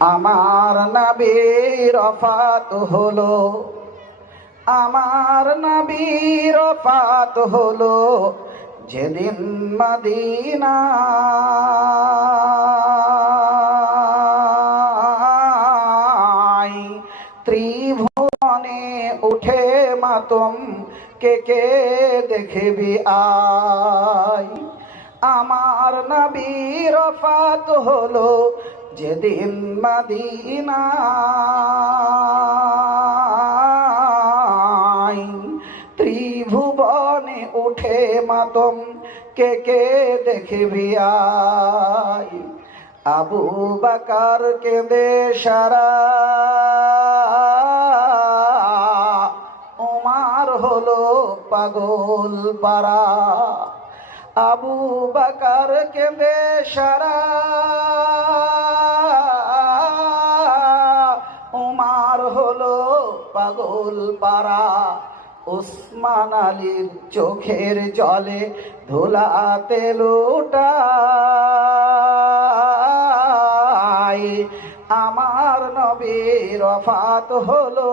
আমার নবীর ওফাত হলো, আমার নবীর ওফাত হলো যেদিন মদিনায়। ত্রিভুবনে উঠে মাতম, কে কে দেখবি আয়। আমার নবীর ওফাত হলো যেদিন মদিনায়। ত্রিভুবনে উঠে মাতম, কে কে দেখবি আয়। আবু বকর কেঁদে সারা, ওমর হলো পাগল পারা। আবু বকর কেঁদে সারা, ওমর হলো পাগল পারা। ওসমান আলীর চোখের জলে ধুলাতে লোটায়। আমার নবীর ওফাত হলো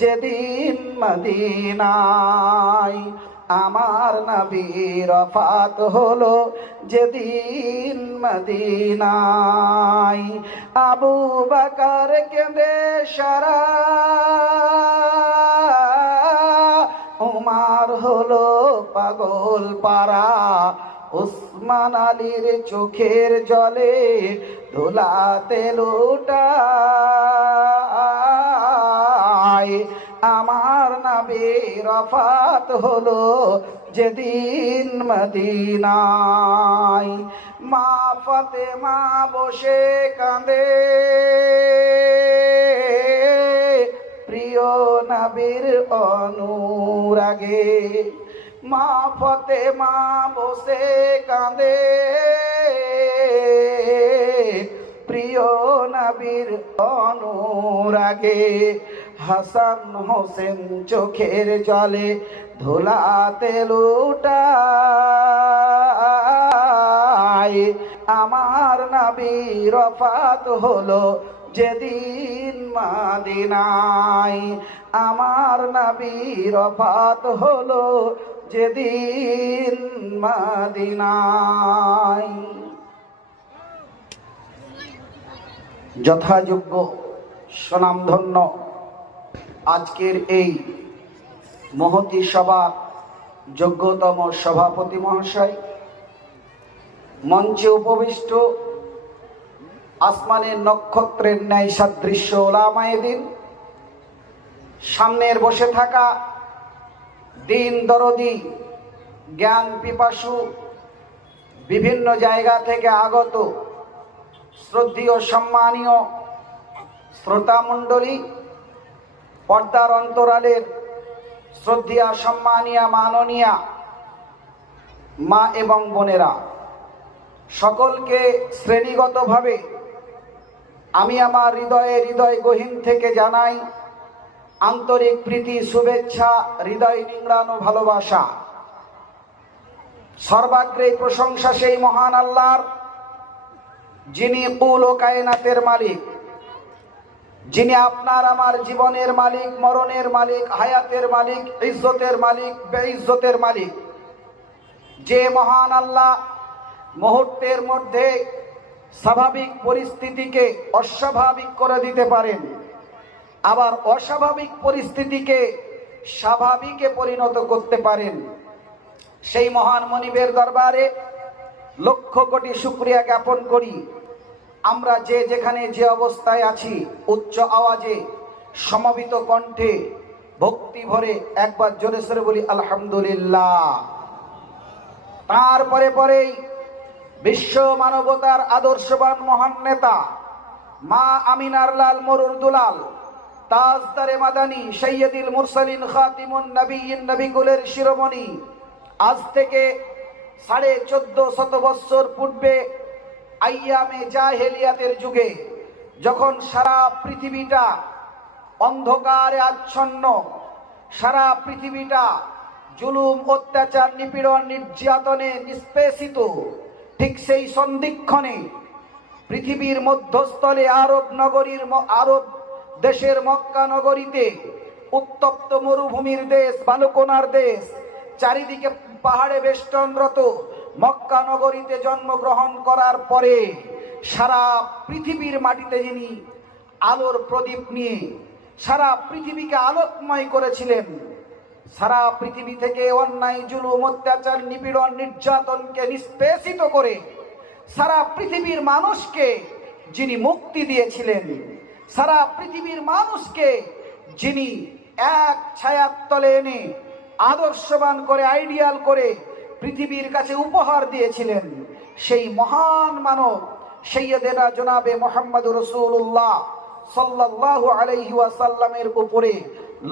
যেদিন মদিনায়। আমার নবীর ওফাত হলো যেদিন মদিনায়। আবু বকর কেঁদে সারা, ওমর হলো পাগল পারা। ওসমান আলীর চোখের জলে ধুলাতে লোটায়। আমার নবীর ওফাত হলো যেদিন মদিনায়। মা ফাতেমা বসে কাঁদে, প্রিয় নবীর অনুরাগে। মা ফাতেমা বসে কাঁদে, প্রিয় নবীর অনুরাগে। হাসান হোসেন চোখের জলে ধুলাতে লোটায়। আমার নবীর ওফাত হলো যেদিন মদিনায়। আমার নবীর ওফাত হলো যেদিন মদিনায়। যথাযোগ্য সুনামধন্য আজকের এই মহতী সভা যোগ্যতম সভাপতি মহাশয়, মঞ্চে উপবিষ্ট আসমানের নক্ষত্রের ন্যায় সাদৃশ্য ওলামায়ে দ্বীন, সামনের বসে থাকা দ্বীন দরদি জ্ঞান পিপাসু বিভিন্ন জায়গা থেকে আগত শ্রদ্ধেয় সম্মানীয় শ্রোতামণ্ডলী, পর্দার অন্তরালের শ্রদ্ধেয়া সম্মানীয়া মাননীয়া মা এবং বোনেরা, সকলকে শ্রেণীগতভাবে আমি আমার হৃদয় গহীন থেকে জানাই আন্তরিক প্রীতি, শুভেচ্ছা, হৃদয় নিংড়ানো ভালোবাসা। সর্বাগ্রে প্রশংসা সেই মহান আল্লাহর, যিনি কুল ও কায়নাতের মালিক, যিনি আপনার আমার জীবনের মালিক, মরণের মালিক, হায়াতের মালিক, ইজ্জতের মালিক, বেইজ্জতের মালিক। যে মহান আল্লাহ মুহূর্তের মধ্যে স্বাভাবিক পরিস্থিতিকে অস্বাভাবিক করে দিতে পারেন, আবার অস্বাভাবিক পরিস্থিতিকে স্বাভাবিকে পরিণত করতে পারেন, সেই মহান মনিবের দরবারে লক্ষ কোটি শুকরিয়া জ্ঞাপন করি। আমরা যে যেখানে যে অবস্থায় আছি, উচ্চ আওয়াজে সমবেত কণ্ঠে ভক্তি ভরে একবার জোরে সোরে বলি আলহামদুলিল্লাহ। তারপরে পরেই বিশ্ব মানবতার আদর্শবান মহান নেতা মা আমিনার লাল মরুর দুলাল, তাজদারে মাদানী, সৈয়দুল মুরসালিন, খাতিমুন নবিয়্যিন, নবিকুলের শিরোমণি, আজ থেকে 1450 বছর পূর্বে আইয়ামে জাহেলিয়াতের যুগে, যখন সারা পৃথিবীটা অন্ধকারে আচ্ছন্ন, সারা পৃথিবীটা জুলুম, অত্যাচার, নিপীড়ন, নির্যাতনে নিষ্পেষিত, ঠিক সেই সন্ধিক্ষণে পৃথিবীর মধ্যস্থলে আরব দেশের মক্কা নগরীতে, উত্তপ্ত মরুভূমির দেশ, বালুকোনার দেশ, চারিদিকে পাহাড়ে বেষ্টনরত মক্কা নগরীতে জন্মগ্রহণ করার পরে সারা পৃথিবীর মাটিতে যিনি আলোর প্রদীপ নিয়ে সারা পৃথিবীকে আলোকময় করেছিলেন, সারা পৃথিবী থেকে অন্যায়, জুলুম, অত্যাচার, নিপীড়ন, নির্যাতনকে নিষ্পেষিত করে সারা পৃথিবীর মানুষকে যিনি মুক্তি দিয়েছিলেন, সারা পৃথিবীর মানুষকে যিনি এক ছায়ার তলে এনে আদর্শবান করে, আইডিয়াল করে পৃথিবীর কাছে উপহার দিয়েছিলেন, সেই মহান মানব সৈয়দেনা জনাবে মুহাম্মদুর রাসূলুল্লাহ সাল্লাল্লাহু আলাইহি ওয়াসাল্লামের উপরে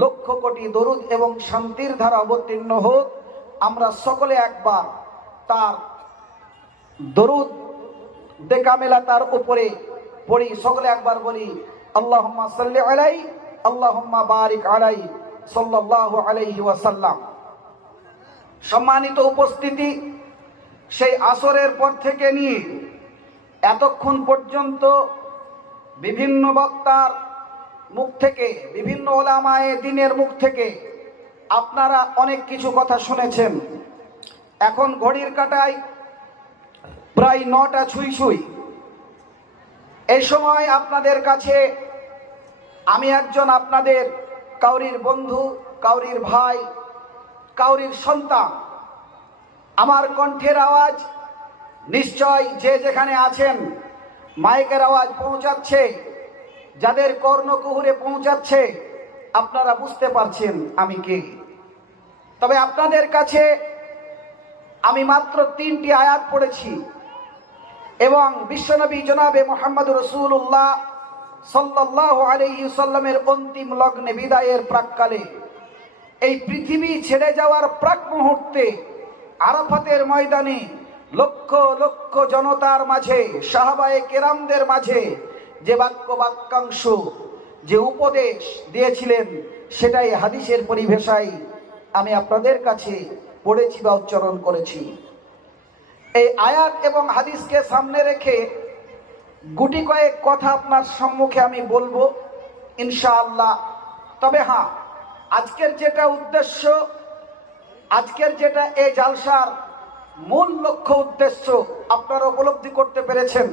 লক্ষ কোটি দরুদ এবং শান্তির ধারা অবতীর্ণ হোক। আমরা সকলে একবার তার দরুদ দেকামেলা তার উপরে পড়ি, সকলে একবার বলি আল্লাহুম্মা সাল্লি আলাইহি আল্লাহুম্মা বারিক আলাইহি সাল্লাল্লাহু আলাইহি ওয়াসাল্লাম। সম্মানিত উপস্থিতি, সেই আসরের পর থেকে নিয়ে এতক্ষণ পর্যন্ত বিভিন্ন বক্তার মুখ থেকে, বিভিন্ন ওলামায়ে দ্বীনের মুখ থেকে আপনারা অনেক কিছু কথা শুনেছেন। এখন ঘড়ির কাঁটায় প্রায় 9টা ছুঁই ছুঁই। এই সময় আপনাদের কাছে আমি একজন আপনাদের কাউরির বন্ধু, কাউরির ভাই, কাউরির সন্তান। আমার কণ্ঠের আওয়াজ নিশ্চয় যে যেখানে আছেন মাইকের আওয়াজ পৌঁছাচ্ছে, যাদের কর্ণকুহুরে পৌঁছাচ্ছে, আপনারা বুঝতে পারছেন আমি কে। তবে আপনাদের কাছে আমি মাত্র 3টি আয়াত পড়েছি এবং বিশ্বনবী জনাবে মুহাম্মদুর রাসূলুল্লাহ সাল্লাল্লাহু আলাইহি সাল্লামের অন্তিম লগ্নে বিদায়ের প্রাককালে, এই পৃথিবী ছেড়ে যাওয়ার প্রাক মুহূর্তে আরাফাতের ময়দানে লক্ষ লক্ষ জনতার মাঝে, সাহাবায়ে কেরামদের মাঝে যে বাক্যাংশ, যে উপদেশ দিয়েছিলেন, সেটাই হাদিসের পরিভাষায় আমি আপনাদের কাছে পড়েছি বা উচ্চারণ করেছি। এই আয়াত এবং হাদিসকে সামনে রেখে গুটি কয়েক কথা আপনার সম্মুখে আমি বলবো ইনশাআল্লাহ। তবে হ্যাঁ, আজকের যেটা উদ্দেশ্য, আজকের যেটা এই জালসার মূল লক্ষ্য উদ্দেশ্য আপনারা উপলব্ধি করতে পেরেছেন।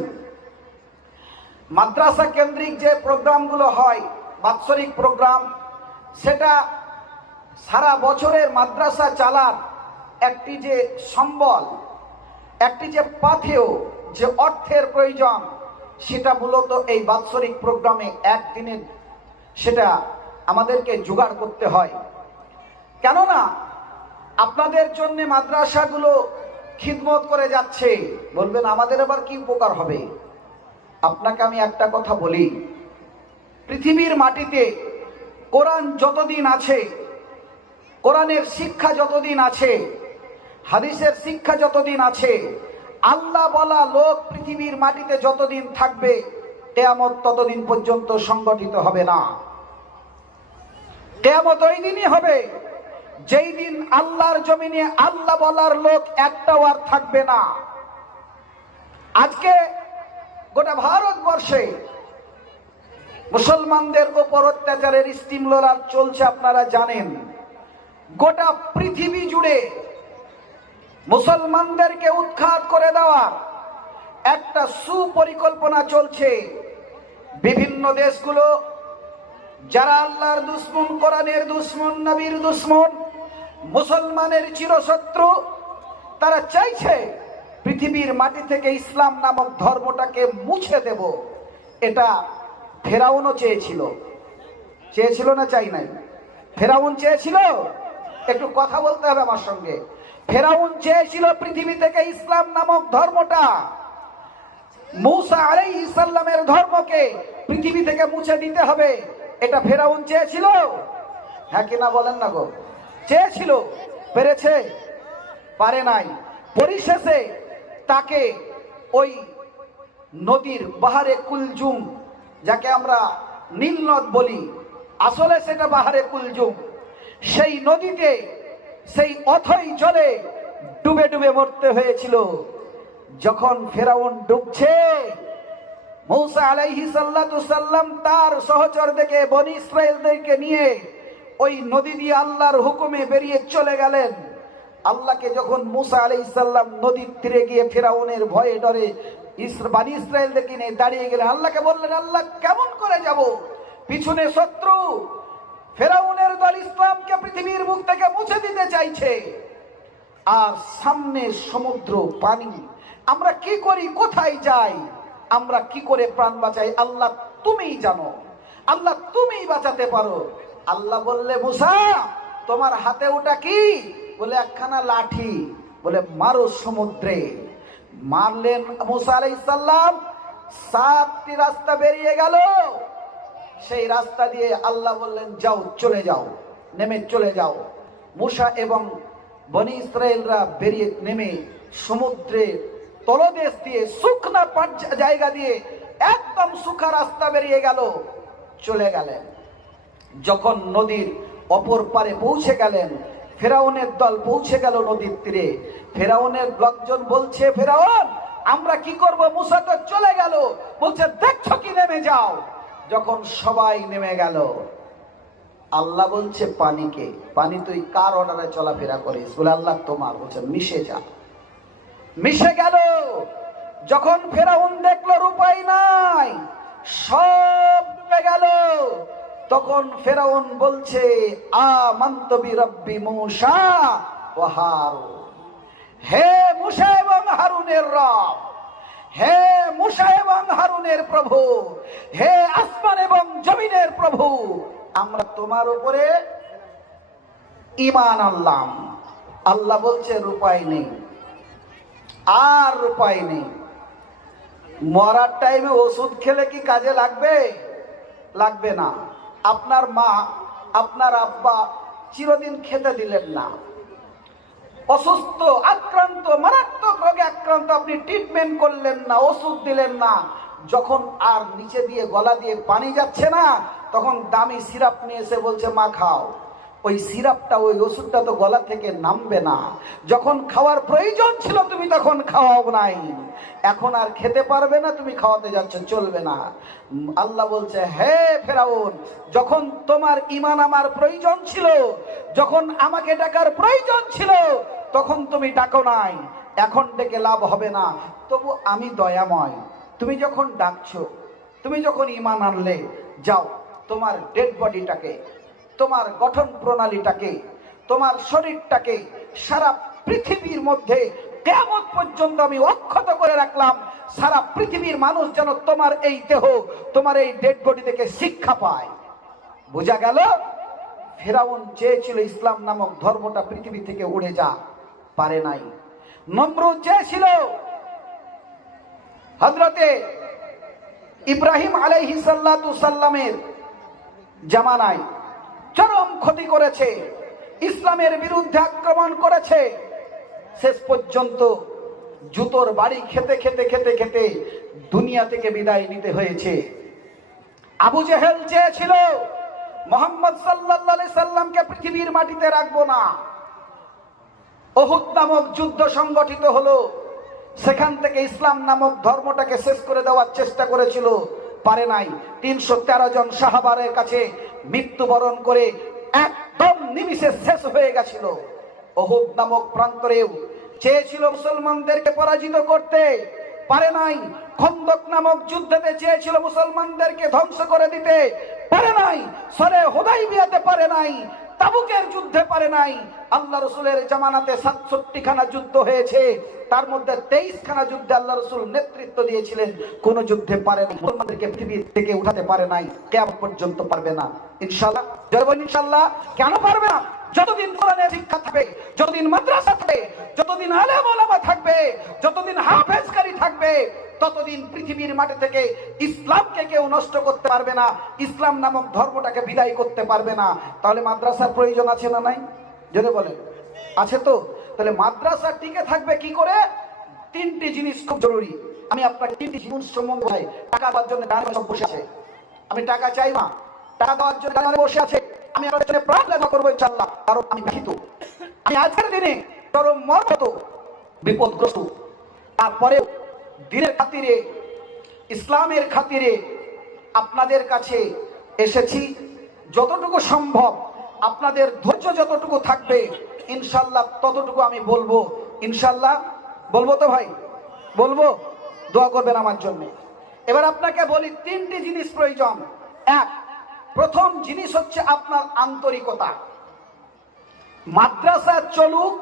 মাদ্রাসা কেন্দ্রিক যে প্রোগ্রামগুলো হয়, বাৎসরিক প্রোগ্রাম, সেটা সারা বছরের মাদ্রাসা চালার একটি যে সম্বল, একটি যে পাথেয়, যে অর্থের প্রয়োজন, সেটা মূলত এই বাৎসরিক প্রোগ্রামে একদিনে সেটা আমাদেরকে জোগাড় করতে হয়। কেননা আপনাদের জন্য মাদ্রাসাগুলো খিদমত করে যাচ্ছে। বলবেন আমাদের আবার কি উপকার হবে? আপনাকে আমি একটা কথা বলি, পৃথিবীর মাটিতে কোরআন যতদিন আছে, কোরআনের শিক্ষা যতদিন আছে, হাদিসের শিক্ষা যতদিন আছে, আল্লাহ বলা লোক পৃথিবীর মাটিতে যতদিন থাকবে, কিয়ামত ততদিন পর্যন্ত সংগঠিত হবে না। কিয়ামত ওই দিনই হবে যেই দিন আল্লাহর জমিনে আল্লাহ বলার লোক একটাও আর থাকবে না। আজকে গোটা ভারতবর্ষে মুসলমানদের উপর অত্যাচারের স্টিম রোলার চলছে, আপনারা জানেন। গোটা পৃথিবী জুড়ে মুসলমানদেরকে উৎখাত করে দেওয়ার একটা সুপরিকল্পনা চলছে। বিভিন্ন দেশগুলো যারা আল্লাহর দুশমন, কোরআনের দুশমন, নবীর দুশমন, মুসলমানের চিরশত্রু, তারা চাইছে পৃথিবীর মাটি থেকে ইসলাম নামক ধর্মটাকে মুছে দেব। এটা ফেরাউনও চেয়েছিল। চেয়েছিল না চাই নাই? ফেরাউন চেয়েছিল। একটু কথা বলতে হবে আমার সঙ্গে। ফেরাউন চেয়েছিল পৃথিবী থেকে ইসলাম নামক ধর্মটা, মূসা আলাইহিস সালামের ধর্মকে পৃথিবী থেকে মুছে দিতে হবে। এটা ফেরাউন চেয়েছিল? হ্যাঁ কিনা বলেন না গো? চেয়েছিল। পেরেছে? পারে নাই। পরিশেষে তাকে ওই নদীর বাহারে কুলজুম, যাকে আমরা নীল নদ বলি, আসলে সেটা বাহারে কুলজুম, সেই নদীতে, সেই অথই জলে ডুবে ডুবে মরতে হয়েছিল। যখন ফেরাউন ডুবছে, মূসা আলাইহিস সালাম তার সহচরদেরকে বনি ইসরাইলদেরকে নিয়ে ওই নদী দিয়ে আল্লাহর হুকুমে বেরিয়ে চলে গেলেন। আল্লাহকে যখন মূসা আলাইহিস সালাম নদীর তীরে গিয়ে ফিরাউনের ভয়ে ডরে বনি ইসরাইলদেরকে নিয়ে দাঁড়িয়ে গেলেন, আল্লাহকে বললেন, আল্লাহ কেমন করে যাব, পিছনে শত্রু, ফিরাউনের দল ইসলামকে পৃথিবীর মুখ থেকে মুছে দিতে চাইছে, আর সামনে সমুদ্র পানি, আমরা কি করি, কোথায় যাই, আমরা কি করে প্রাণ বাঁচাই, আল্লাহ তুমিই জানো, আল্লাহ তুমিই বাঁচাতে পারো। আল্লাহ বললে, মূসা তোমার হাতে ওটা কি? বলে একখানা লাঠি। বলে মারো সমুদ্রে। মারলেন মূসা আলাইহিস সালাম, 7টি রাস্তা বেরিয়ে গেল। সেই রাস্তা দিয়ে আল্লাহ বললেন, যাও, চলে যাও, নেমে চলে যাও। মূসা এবং বনি ইসরাইলরা বেরিয়ে নেমে সমুদ্রের তলদেশ দিয়ে শুকনা জায়গা দিয়ে একদম শুকনা রাস্তা বেরিয়ে গেল, চলে গেলেন। যখন নদীর অপর পারে পৌঁছে গেলেন, ফেরাউনের দল পৌঁছে গেল নদীর তীরে। ফেরাউনের লোকজন বলছে, ফেরাউন আমরা কি করব, মূসা তো চলে গেল। বলছে, দেখছো কি, নেমে যাও। যখন সবাই নেমে গেল, আল্লাহ বলছে পানিকে, পানি তুই কার অর্ডারে চলাফেরা করিস? বলে আল্লাহ তোমার। বলছে মিশে যা। মিশে গেল। যখন ফেরাউন দেখলো উপায় নাই, সব ডুবে গেল, তখন ফেরাউন বলছে, আমানতু বিরাব্বি মূসা ওয়া হারুন, হে মূসা এবং হারুনের রব, হে মূসা এবং হারুনের প্রভু, হে আসমান এবং জমিনের প্রভু, আমরা তোমার উপরে ঈমান আনলাম। আল্লাহ বলছে উপায় নেই, আর উপায় নেই। মরার টাইমে ওষুধ খেলে কি কাজে লাগবে? লাগবে না। আপনার মা, আপনার আব্বা চিরদিন খেতে দিলেন না, অসুস্থ, আক্রান্ত, মারাত্মক রোগে আক্রান্ত, আপনি ট্রিটমেন্ট করলেন না, ওষুধ দিলেন না। যখন আর নিচে দিয়ে গলা দিয়ে পানি যাচ্ছে না, তখন দামি সিরাপ নিয়ে এসে বলছে মা খাও। ওই সিরাপটা, ওই ওষুধটা তো গলা থেকে নামবে না। যখন খাওয়ার প্রয়োজন ছিল তুমি তখন খাওয়াও নাই, এখন আর খেতে পারবে না, তুমি খাওয়াতে যাচ্ছ, চলবে না। আল্লাহ বলছে, হে ফেরাউন, যখন তোমার ঈমান আমার প্রয়োজন ছিল, যখন আমাকে ডাকার প্রয়োজন ছিল, তখন তুমি ডাকো নাই, এখন ডেকে লাভ হবে না। তবু আমি দয়াময়, তুমি যখন ডাকছো, তুমি যখন ঈমান আনলে, যাও তোমার ডেড বডিটাকে, তোমার গঠন প্রণালীটাকে, তোমার শরীরটাকে সারা পৃথিবীর মধ্যে কিয়ামত পর্যন্ত আমি অক্ষত করে রাখলাম। সারা পৃথিবীর মানুষ যেন তোমার এই দেহ, তোমার এই ডেড বডি থেকে শিক্ষা পায়। বোঝা গেল? ফেরাউন চেয়েছিল ইসলাম নামক ধর্মটা পৃথিবী থেকে উড়ে যা, পারে নাই। নমরুদ চেয়েছিল হযরতে ইব্রাহিম আলাইহিস সালামের জামানায় চরম ক্ষতি করেছে, ইসলামের বিরুদ্ধে আক্রমণ করেছে, শেষ পর্যন্ত জুতোর বাড়ি খেতে খেতে খেতে খেতে দুনিয়া থেকে বিদায় নিতে হয়েছে। আবু জেহেল চেয়েছিল মুহাম্মদ সাল্লাল্লাহু আলাইহি সাল্লামকে পৃথিবীর মাটিতে রাখবো না। উহুদ নামক যুদ্ধ সংগঠিত হলো, সেখান থেকে ইসলাম নামক ধর্মটাকে শেষ করে দেওয়ার চেষ্টা করেছিল, পারে নাই। 313 জন সাহাবারের কাছে মৃত্যুবরণ করে একদম নিমিষে শেষ হয়ে গেছিল। উহুদ নামক প্রান্তরেও চেয়েছিল মুসলমানদেরকে পরাজিত করতে, পারে নাই। খন্দক নামক যুদ্ধে চেয়েছিল মুসলমানদেরকে ধ্বংস করে দিতে, পারে নাই। সরে হুদাইবিয়াতে পারে নাই, তাবুকের যুদ্ধে পারে নাই। আল্লাহ রসুলের জামানাতে 67 খানা যুদ্ধ হয়েছে, তার মধ্যে 23 খানা যুদ্ধে আল্লাহ রসুল নেতৃত্ব দিয়েছিলেন, কোন যুদ্ধে পারে নাই, মুসলমানদেরকে পৃথিবী থেকে উঠাতে পারে নাই, কিয়ামত পর্যন্ত পারবে না। ইনশাআল্লাহ, জয় ইনশাআল্লাহ। কেন পারবে না? যতদিন কোরআনের শিক্ষা থাকবে, যতদিন মাদ্রাসা থাকবে, যতদিন আলেম ওলামা থাকবে, যতদিন হাফেজকারী থাকবে, ততদিন পৃথিবীর মাটি থেকে ইসলামকে কেউ নষ্ট করতে পারবে না, ইসলাম নামক ধর্মটাকে বিদায় করতে পারবে না। তাহলে মাদ্রাসার প্রয়োজন আছে না নাই? যদি বলেন আছে তো, তাহলে মাদ্রাসা টিকে থাকবে কি করে? 3টি জিনিস খুব জরুরি। আমি আপনাকে 3টি জিনিস সম্বন্ধে বলি। টাকা দেওয়ার জন্য ডানে সব বসে আছে, আমি টাকা চাই না, টাকা দেওয়ার জন্য ডানে বসে আছে, আমি আপনার জন্য প্রার্থনা করবো ইনশাআল্লাহ। কারণ আমি ব্যথিত, আমি আজকের দিনে চরম মর্মাহত, বিপদগ্রস্ত। তারপরে দিনের খাতিরে ইসলামের খাতিরে আপনাদের কাছে এসেছি। যতটুকু সম্ভব আপনাদের ধৈর্য যতটুকু থাকবে ইনশাল্লাহ ততটুকু আমি বলবো। ইনশাল্লাহ বলবো তো ভাই? বলবো, দোয়া করবেন আমার জন্য। এবার আপনাকে বলি, তিনটি জিনিস প্রয়োজন। এক, প্রথম জিনিস হচ্ছে আপনার আন্তরিকতা। মাদ্রাসা চলুক,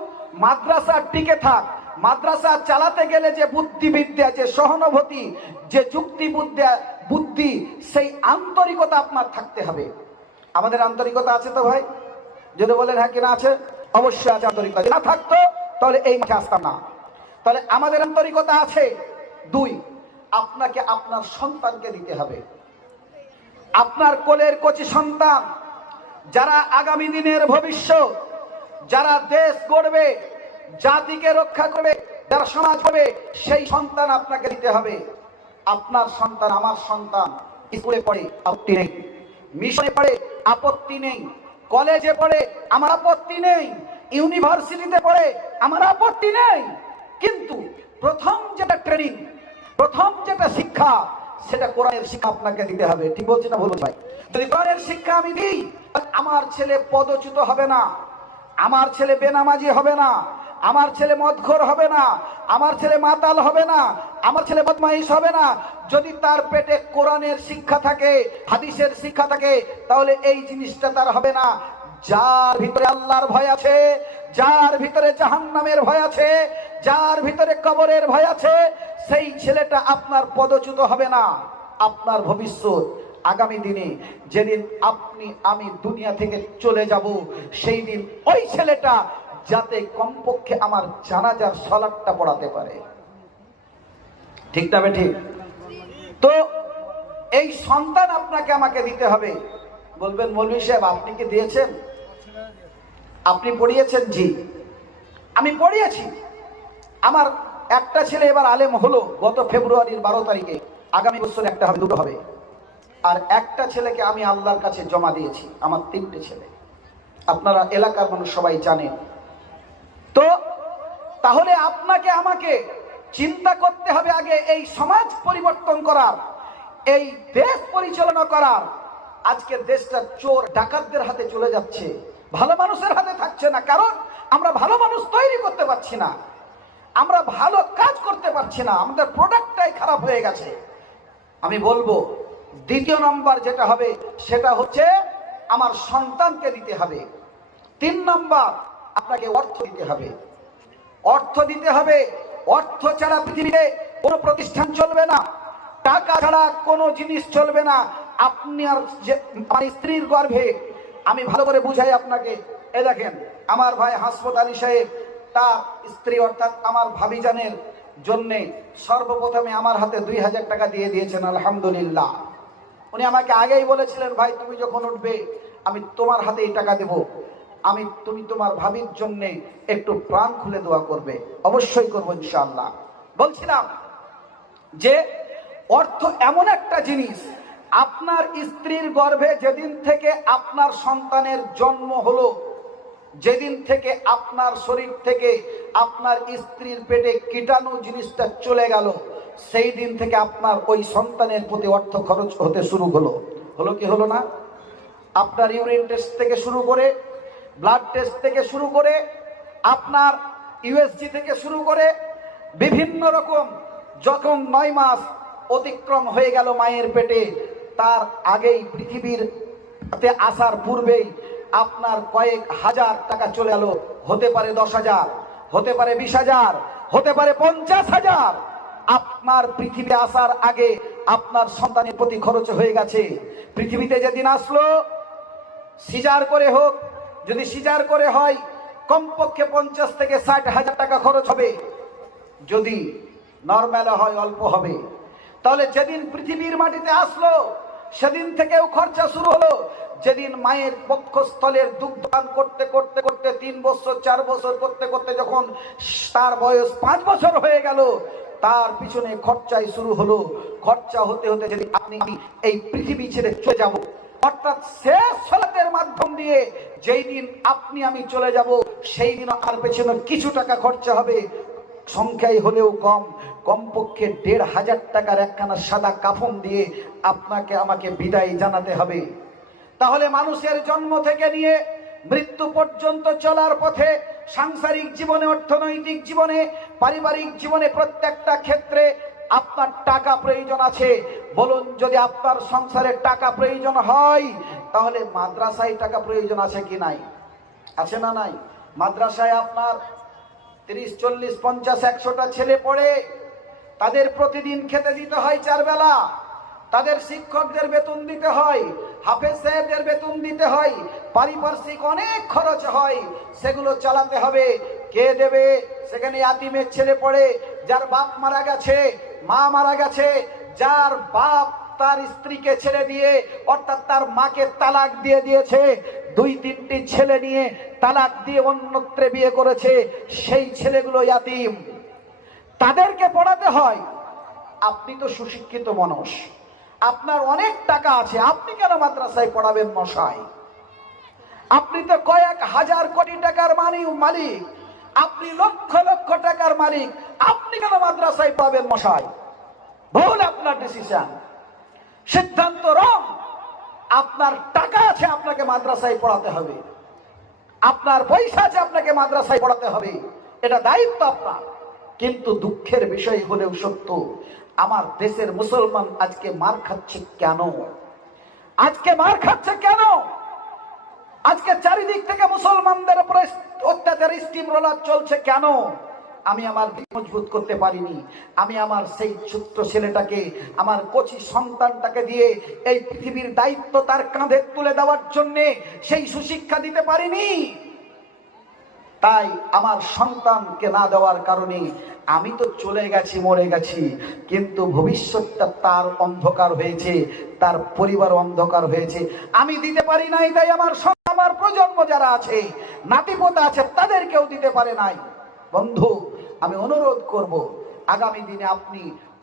মাদ্রাসা টিকে থাক, মাদ্রাসা চালাতে গেলে যে বুদ্ধিবিদ্যা, যে সহানুভূতি, যে যুক্তি বুদ্ধি, সেই আন্তরিকতা আপনার থাকতে হবে। আমাদের আন্তরিকতা আছে তো ভাই? যদি বলেন হ্যাঁ কিনা আছে, অবশ্যই আছে আন্তরিকতা। না থাকতো তাহলে এই মাঠে আসতাম না। তাহলে আমাদের আন্তরিকতা আছে। দুই, আপনাকে আপনার সন্তানকে দিতে হবে। আপনার কোলের কচি সন্তান, যারা আগামী দিনের ভবিষ্যৎ, যারা দেশ গড়বে, জাতিকে রক্ষা করবে, যারা সমাজ হবে, সেই সন্তান আপনাকে দিতে হবে। আপনার সন্তান, আমার সন্তান স্কুলে পড়ে আপত্তি নেই, মিশনে পড়ে আপত্তি নেই, কলেজে পড়ে আমার আপত্তি নেই, ইউনিভার্সিটিতে পড়ে আমার আপত্তি নেই। কিন্তু প্রথম যেটা ট্রেনিং, প্রথম যেটা শিক্ষা, সেটা কোরআনের শিক্ষা আপনাকে দিতে হবে। ঠিক বলছি না ভুল ভাই? যদি কোরআনের শিক্ষা আমি দিই, আমার ছেলে পদচ্যুত হবে না, আমার ছেলে বেনামাজি হবে না, আমার ছেলে মদখোর হবে না, আমার ছেলে মাতাল হবে না, আমার ছেলে বদমাইশ হবে না। যদি তার পেটে কোরআনের শিক্ষা থাকে, হাদিসের শিক্ষা থাকে, তাহলে এই জিনিসটা তার হবে না। যার ভিতরে আল্লাহর ভয় আছে, যার ভিতরে জাহান্নামের ভয় আছে, যার ভিতরে কবরের ভয় আছে, সেই ছেলেটা আপনার পদচ্যুত হবে না। আপনার ভবিষ্যৎ আগামী দিনে যেদিন আপনি আমি দুনিয়া থেকে চলে যাব, সেই দিন ওই ছেলেটা যাতে কমপক্ষে আমার জানাজার সালাতটা পড়াতে পারে। ঠিক না ঠিক? তো এই সন্তান আপনাকে আমাকে দিতে হবে। বলবেন মৌলভী সাহেব আপনি কি দিয়েছেন? আপনি পড়িয়েছেন? জি, আমি পড়িয়েছি। আমার একটা ছেলে এবার আলেম হলো গত ফেব্রুয়ারির 12 তারিখে, আগামী বছর একটা হবে, দুটো হবে। আর একটা ছেলেকে আমি আল্লাহর কাছে জমা দিয়েছি। আমার 3টে ছেলে, আপনারা এলাকার মানুষ সবাই জানেন। তো তাহলে আপনাকে আমাকে চিন্তা করতে হবে আগে এই সমাজ পরিবর্তন করার, এই দেশ পরিচালনা করার। আজকে দেশটা চোর ডাকাতদের হাতে চলে যাচ্ছে, ভালো মানুষের হাতে থাকছে না। কারণ আমরা ভালো মানুষ তৈরি করতে পারছি না, আমরা ভালো কাজ করতে পারছি না, আমাদের প্রোডাক্টটাই খারাপ হয়ে গেছে। আমি বলবো দ্বিতীয় নম্বর যেটা হবে সেটা হচ্ছে আমার সন্তানকে দিতে হবে। 3 নম্বর, আপনাকে অর্থ দিতে হবে। অর্থ দিতে হবে। অর্থ ছাড়া পৃথিবীতে কোনো প্রতিষ্ঠান চলবে না, টাকা ছাড়া কোনো জিনিস চলবে না। আপনি আর আমার স্ত্রীর গর্ভে, আমি ভালো করে বুঝাই আপনাকে। এই দেখেন, আমার ভাই হাসপাত আলী সাহেব তার স্ত্রী অর্থাৎ আমার ভাবিজানের জন্যে সর্বপ্রথমে আমার হাতে 2000 টাকা দিয়ে দিয়েছেন, আলহামদুলিল্লাহ। উনি আমাকে আগেই বলেছিলেন, ভাই তুমি যখন উঠবে আমি তোমার হাতে এই টাকা দেব, তুমি তোমার ভাবির জন্য একটু প্রাণ খুলে দোয়া করবে। অবশ্যই করবো ইনশাআল্লাহ। বলছিলাম যে অর্থ এমন একটা জিনিস, আপনার স্ত্রীর গর্ভে যেদিন থেকে আপনার সন্তানের জন্ম হলো, যেদিন থেকে আপনার শরীর থেকে আপনার স্ত্রীর পেটে কীটাণু জিনিসটা চলে গেল, সেই দিন থেকে আপনার ওই সন্তানের প্রতি অর্থ খরচ হতে শুরু হলো। হলো কি হলো না? আপনার ইউরিন টেস্ট থেকে শুরু করে, ব্লাড টেস্ট থেকে শুরু করে, আপনার ইউএসজি থেকে শুরু করে বিভিন্ন রকম, যখন 9 মাস অতিক্রম হয়ে গেল মায়ের পেটে, তার আগেই পৃথিবীতে আসার পূর্বেই আপনার কয়েক হাজার টাকা চলে গেল। হতে পারে 10,000, হতে পারে 20,000, হতে পারে 50,000। আপনার পৃথিবীতে আসার আগে আপনার সন্তানের প্রতি খরচ হয়ে গেছে। পৃথিবীতে যেদিন আসলো, সিজার করে হোক, যদি সিজার করে হয় কমপক্ষে 50 থেকে 60,000 টাকা খরচ হবে, যদি নর্মাল হয় অল্প হবে। তাহলে যেদিন পৃথিবীর মাটিতে আসলো সেদিন থেকেও খরচা শুরু হলো। যেদিন মায়ের বক্ষস্থলের দুগ্ধপান করতে করতে করতে 3 বছর 4 বছর করতে করতে যখন তার বয়স 5 বছর হয়ে গেল, তার পিছনে খরচাই শুরু হলো। খরচা হতে হতে যদি আপনি এই পৃথিবী ছেড়ে চলে যাব, অর্থাৎ শেষ সালাতের মাধ্যম দিয়ে যেই দিন আপনি আমি চলে যাব, সেই দিন আর পেছনে কিছু টাকা খরচা হবে, সংখ্যায় হলেও কম, কমপক্ষে ১৫০০ টাকার একখানা সাদা কাফন দিয়ে আপনাকে আমাকে বিদায় জানাতে হবে। তাহলে মানুষের জন্ম থেকে নিয়ে মৃত্যু পর্যন্ত চলার পথে সাংসারিক জীবনে, অর্থনৈতিক জীবনে, পারিবারিক জীবনে প্রত্যেকটা ক্ষেত্রে আপনার টাকা প্রয়োজন আছে। বলুন, যদি আপনার সংসারে টাকা প্রয়োজন হয় তাহলে মাদ্রাসায় টাকা প্রয়োজন আছে কি নাই? আছে না নাই? মাদ্রাসায় আপনার 30, 40, 50, 100টা ছেলে পড়ে, তাদের প্রতিদিন খেতে দিতে হয় 4 বেলা, তাদের শিক্ষকদের বেতন দিতে হয়, হাফেজ সাহেবদের বেতন দিতে হয়, পারিপার্শ্বিক অনেক খরচ হয়, সেগুলো চালাতে হবে। কে দেবে? সেখানে ইয়াতিমের ছেলে পড়ে, যার বাপ মারা গেছে, মা মারা গেছে, যার বাপ তার স্ত্রীকে ছেড়ে দিয়ে, অর্থাৎ তার মাকে তালাক দিয়ে দিয়েছে, 2-3টি ছেলে নিয়ে তালাক দিয়ে অন্যত্রে বিয়ে করেছে, সেই ছেলেগুলো ইয়াতিম, তাদেরকে পড়াতে হয়। আপনি তো সুশিক্ষিত মানুষ, আপনার অনেক টাকা আছে, আপনি কেন মাদ্রাসায় পড়াবেন মশাই? আপনি তো কয়েক হাজার কোটি টাকার মালিক, আপনি লক্ষ লক্ষ টাকার মালিক, আপনি কেন মাদ্রাসায় পড়াবেন মশাই? ভুল আপনার ডিসিশন, সিদ্ধান্ত রং। আপনার টাকা আছে, আপনাকে মাদ্রাসায় পড়াতে হবে, আপনার পয়সা আছে, আপনাকে মাদ্রাসায় পড়াতে হবে, এটা দায়িত্ব আপনার। কিন্তু দুঃখের বিষয় হলেও সত্য, আমার দেশের মুসলমান আজকে মার খাচ্ছে কেন? আজকে মার খাচ্ছে কেন? আজকে চারিদিক থেকে মুসলমানদের উপরে অত্যাচার, স্টিম রোলার চলছে কেন? আমি আমার মজবুত করতে পারিনি, আমি আমার সেই ছোট্ট ছেলেটাকে, আমার কচি সন্তানটাকে দিয়ে এই পৃথিবীর দায়িত্ব তার কাঁধে তুলে দেওয়ার জন্য সেই সুশিক্ষা দিতে পারিনি। তাই আমার সন্তানকে না দেওয়ার কারণে আমি তো চলে গেছি, মরে গেছি, কিন্তু ভবিষ্যৎটা তার অন্ধকার হয়েছে, তার পরিবার অন্ধকার হয়েছে, আমি দিতে পারি নাই। তাই আমার প্রজন্ম যারা আছে, নাতিপোতা আছে, তাদেরকেও দিতে পারে নাই। বন্ধু, আমি অনুরোধ করব, আগামী দিনে আপনি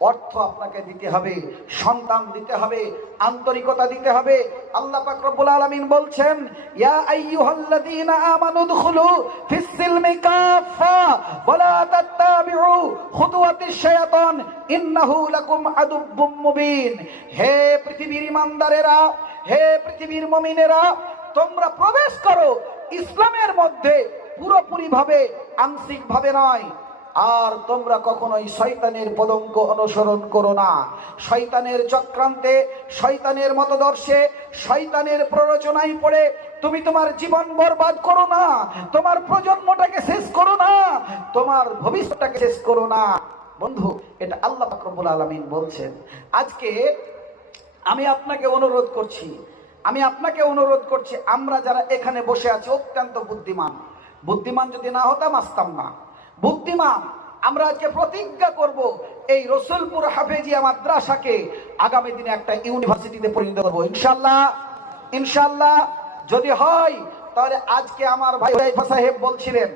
অর্থ আপনাকে দিতে হবে, সন্তান দিতে হবে, আন্তরিকতা দিতে হবে। আল্লাহ পাক রব্বুল আলামিন বলছেন, ইয়া আইয়ুহাল্লাযীনা আমানু দুখুলু ফিস সিলমি কাফা ওয়া লা তাত্তাবিউ খুতুওয়াতিশ শায়াতান ইন্নাহু লাকুম আদুব্বুম মুবিন। হে পৃথিবীর ঈমানদারেরা, হে পৃথিবীর মুমিনেরা, তোমরা প্রবেশ করো ইসলামের মধ্যে পুরোপুরি ভাবে, আংশিক ভাবে নয়। আর তোমরা কখনোই শয়তানের পদঙ্ক অনুসরণ করো না। শয়তানের চক্রান্তে, শয়তানের মতদর্শে, শয়তানের প্ররোচনায় পড়ে তুমি তোমার জীবন বরবাদ করো না, তোমার প্রজন্মটাকে শেষ করো না, তোমার ভবিষ্যৎটাকে শেষ করো না। বন্ধু, এটা আল্লাহ পাক রব্বুল আলামিন বলছেন। আজকে আমি আপনাকে অনুরোধ করছি, আমরা যারা এখানে বসে আছি অত্যন্ত বুদ্ধিমান যদি না হতাম আসতাম না, বুদ্ধিমান। আমরা আজকে প্রতিজ্ঞা করব, এই রসুলপুর হাফেজিয়া মাদ্রাসাকে আগামী দিনে একটা ইউনিভার্সিটিতে পরিণত করবো, ইনশাল্লাহ। ইনশাল্লাহ যদি হয়, তাহলে আজকে আমার ভাই সাহেব বলছিলেন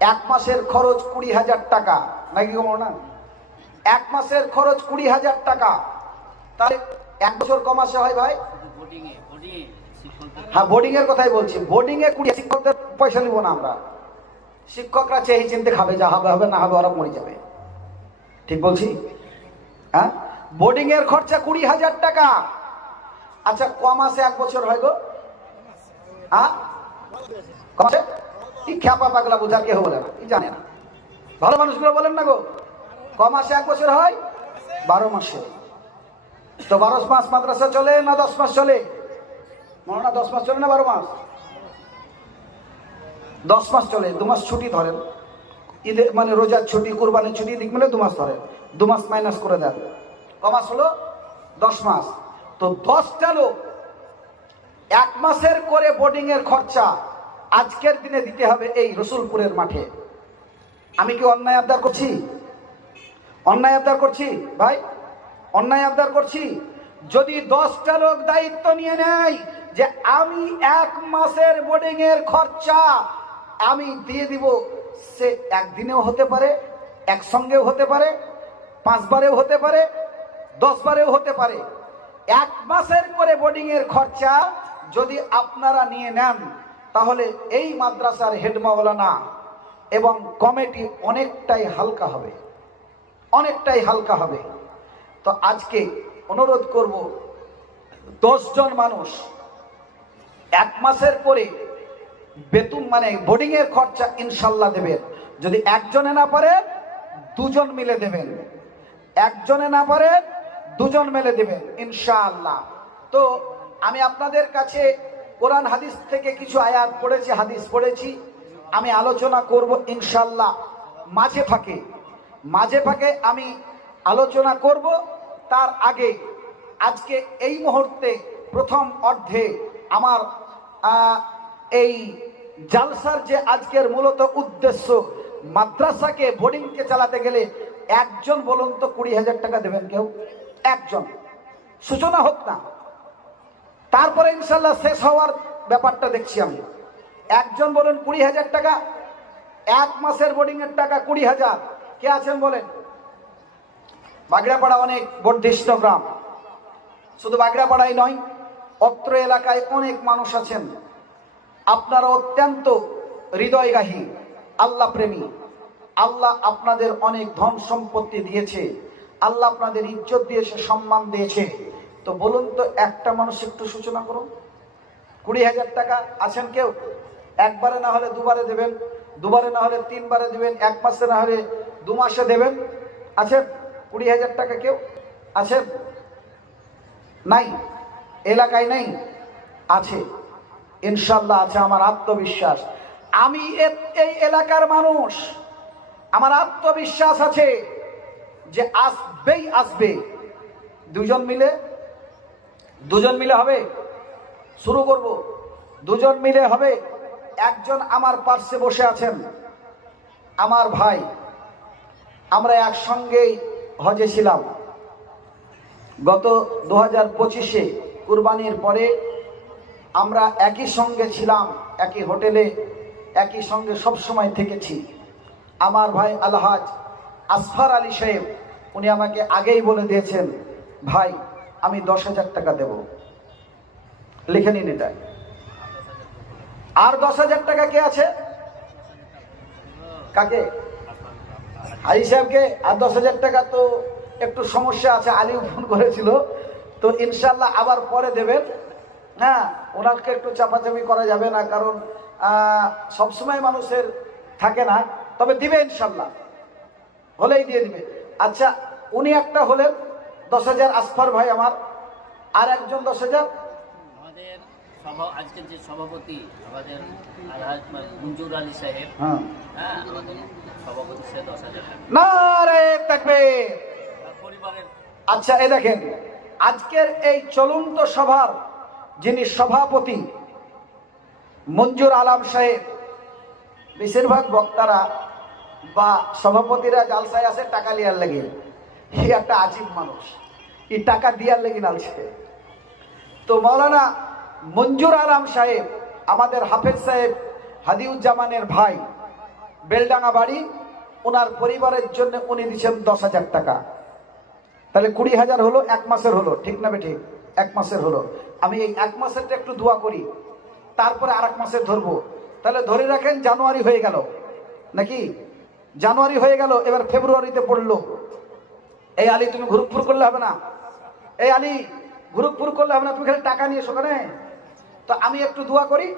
1 মাসের খরচ 20,000 টাকা, নাকি না? 1 মাসের খরচ 20,000 টাকা, তাহলে 1 বছর কমাসে হয় ভাই? হ্যাঁ, বোর্ডিং এর কথাই বলছি। বোর্ডিং এ 20 শিক্ষকদের পয়সা নিব না আমরা। শিক্ষকরা চেয়ে চিনতে খাবে, যা হবে হবে, না হবে ওরা মরে যাবে। ঠিক বলছি? হ্যাঁ, বোর্ডিং এর খরচা 20,000 টাকা। আচ্ছা, কমাসে 1 বছর হয় গো? হ্যাঁ, কমাসে এই খ্যাপা পাগলা বোঝা কেউ বলে না, জানে না, ভালো মানুষগুলো বলেন না গো। কমাসে 1 বছর হয়? 12 মাসে। তো 12 মাস মাদ্রাসা চলে না 10 মাস চলে? মনে না 10 মাস চলে না 12 মাস? 10 মাস চলে। 2 মাস ছুটি ধরেন, ঈদের মানে রোজার ছুটি, কুরবানির ছুটি, দিক মিলে 2 মাস ধরেন, 2 মাস মাইনাস করে দেন, কমাস হলো 10 মাস। তো 10টা লোক 1 মাসের করে বোর্ডিং এর খরচা আজকের দিনে দিতে হবে এই রসুলপুরের মাঠে। আমি কি অন্যায় আবদার করছি? অন্যায় আবদার করছি ভাই? অন্যায় আবদার করছি? যদি 10টা লোক দায়িত্ব নিয়ে নেয় যে আমি 1 মাসের বোর্ডিং এর খরচা আমি দিয়ে দিব, সে একদিনেও হতে পারে, একসঙ্গেও হতে পারে, 5 বারেও হতে পারে, 10 বারেও হতে পারে। 1 মাসের করে বোর্ডিং এর খরচা যদি আপনারা নিয়ে নেন, তাহলে এই মাদ্রাসার হেড মাওলানা এবং কমিটি অনেকটাই হালকা হবে। অনেকটাই হালকা হবে। তো আজকে অনুরোধ করব, 10 জন মানুষ 1 মাসের পরে বেতন মানে বোর্ডিং এর খরচা ইনশাল্লাহ দেবেন। যদি একজনে না পারেন 2 জন মিলে দেবেন, একজনে না পারেন 2 জন মিলে দেবেন ইনশাআল্লাহ। তো আমি আপনাদের কাছে কোরআন হাদিস থেকে কিছু আয়াত পড়েছি, হাদিস পড়েছি, আমি আলোচনা করব ইনশাআল্লাহ। মাঝে ফাঁকে আমি আলোচনা করব। তার আগে আজকে এই মুহূর্তে প্রথম অর্ধে আমার এই জালসার যে আজকের মূলত উদ্দেশ্য, মাদ্রাসাকে বোর্ডিংকে চালাতে গেলে একজন বলুন তো 20,000 টাকা দেবেন কেউ? একজন, সূচনা হোক না, তারপরে ইনশাল্লাহ শেষ হওয়ার ব্যাপারটা দেখছি আমি। একজন বলুন 20,000 টাকা, 1 মাসের বোর্ডিং এর টাকা 20,000। কে আছেন বলেন? বাগড়াপাড়া অনেক বর্ধিষ্ণ গ্রাম, শুধু বাগড়াপাড়াই নয়, অত্র এলাকায় অনেক মানুষ আছেন। আপনারা অত্যন্ত হৃদয়গাহী, আল্লাহ প্রেমী। আল্লাহ আপনাদের অনেক ধন সম্পত্তি দিয়েছে, আল্লাহ আপনাদের ইজ্জত দিয়েছে, সম্মান দিয়েছে। তো বলুন তো একটা মানুষ একটু সূচনা করুন। 20,000 টাকা আছেন কেউ? একবারে না হলে 2 বারে দেবেন, 2 বারে না হলে 3 বারে দেবেন, 1 মাসে না হলে 2 মাসে দেবেন। আছেন 20,000 টাকা কেউ? আছেন? নাই? এলাকায় নেই? আছে ইনশাল্লাহ, আছে। আমার আত্মবিশ্বাস, আমি এই এলাকার মানুষ, আমার আত্মবিশ্বাস আছে যে আসবেই আসবে। 2 জন মিলে হবে, শুরু করব। 2 জন মিলে হবে। একজন আমার পার্শ্বে বসে আছেন, আমার ভাই, আমরা একসঙ্গেই হজে ছিলাম। গত 2025-এ কুরবানির পরে আমরা একই সঙ্গে ছিলাম, একই হোটেলে, একই সঙ্গে সব সময় থেকেছি। আমার ভাই আলহাজ আসফার আলী সাহেব, উনি আমাকে আগেই বলে দিয়েছেন, ভাই আমি 10,000 টাকা দেব, লিখে নিন এটা। আর 10,000 টাকা কে আছে? কাকে? আলী সাহেবকে। আর 10,000 টাকা তো একটু সমস্যা আছে, আলীও ফোন করেছিল, তো ইনশাল্লাহ আবার পরে দেবেন। হ্যাঁ, ওনাকে একটু চাপাচাপি করা যাবে না, কারণ সবসময় মানুষের থাকে না, তবে দিবে ইনশাল্লাহ, হলেই দিয়ে দিবে। আচ্ছা, উনি একটা হলেন 10,000 আসফার ভাই আমার, আর একজন 10,000 আমাদের আজকের যে সভাপতি আমাদের আলহাজ মঞ্জুর আলী সাহেব, হ্যাঁ আমাদের সভাপতি, সে 10,000 নারে তাকবীর। পরিবারের। আচ্ছা, এই দেখেন আজকের এই চলন্ত সভার যিনি সভাপতি মঞ্জুর আলম সাহেব, বেশিরভাগ বক্তারা বা সভাপতিরা জালসায় আসে টাকা লিয়ার লেগে। এই একটা আজীব মানুষ, এই টাকা দিয়ার লেগে নালছে। তো মাওলানা মঞ্জুর আলম সাহেব, আমাদের হাফেজ সাহেব হাদিউজ্জামানের ভাই, বেলডাঙ্গা বাড়ি, ওনার পরিবারের জন্য উনি দিচ্ছেন 10,000 টাকা। তাহলে 20,000 হলো, 1 মাসের হলো, ঠিক না বেঠিক? 1 মাসের হলো। আমি এই 1 মাসেরটা একটু দোয়া করি, তারপরে আর 1 মাসের ধরবো। তাহলে ধরে রাখেন জানুয়ারি হয়ে গেল, নাকি? জানুয়ারি হয়ে গেল, এবার ফেব্রুয়ারিতে পড়লো। এই আলী তুমি ঘুরুকপুর করলে হবে না, এই আলী ঘুরুকপুর করলে হবে না, তুমি খালি টাকা নিয়ে এসো কেন? তো আমি একটু দোয়া করি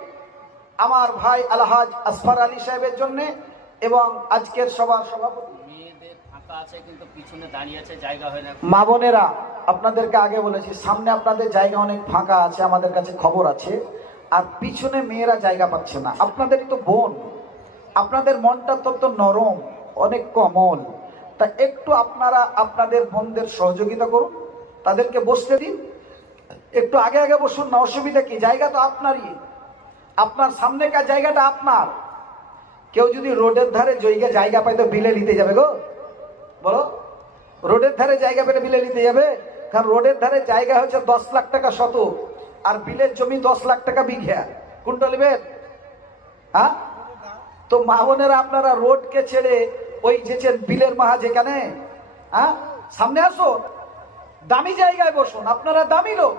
আমার ভাই আলহাজ আসফার আলী সাহেবের জন্য, এবং আজকের সভার সভাপতি। মা বোনেরা, আপনাদেরকে আগে বলেছি, সামনে আপনাদের জায়গা অনেক ফাঁকা আছে, আমাদের কাছে খবর আছে, আর পিছনে মেয়েরা জায়গা পাচ্ছে না। আপনাদের তো বোন, আপনাদের মনটা তো নরম, অনেক কমল, তা একটু আপনারা আপনাদের বোনদের সহযোগিতা করুন, তাদেরকে বসতে দিন, একটু আগে আগে বসুন না, অসুবিধা কি? জায়গা তো আপনারই, আপনার সামনেকার জায়গাটা আপনার। কেউ যদি রোডের ধারে জায়গা পায় তো বিলে নিতে যাবে গো, বলো? রোডের ধারে জায়গা পেলে বিলে নিতে যাবে? কারণ রোডের ধারে জায়গা হচ্ছে 10 লাখ টাকা শতক, আর বিলের জমি 10 লাখ টাকা বিঘা। কোনটা নেবেন? হ্যাঁ, তো মা বোনেরা, আপনারা রোডকে ছেড়ে ওই যেছেন বিলের মাহা যেখানে, হ্যাঁ সামনে আসো, দামি জায়গায় বসুন। আপনারা দামি লোক,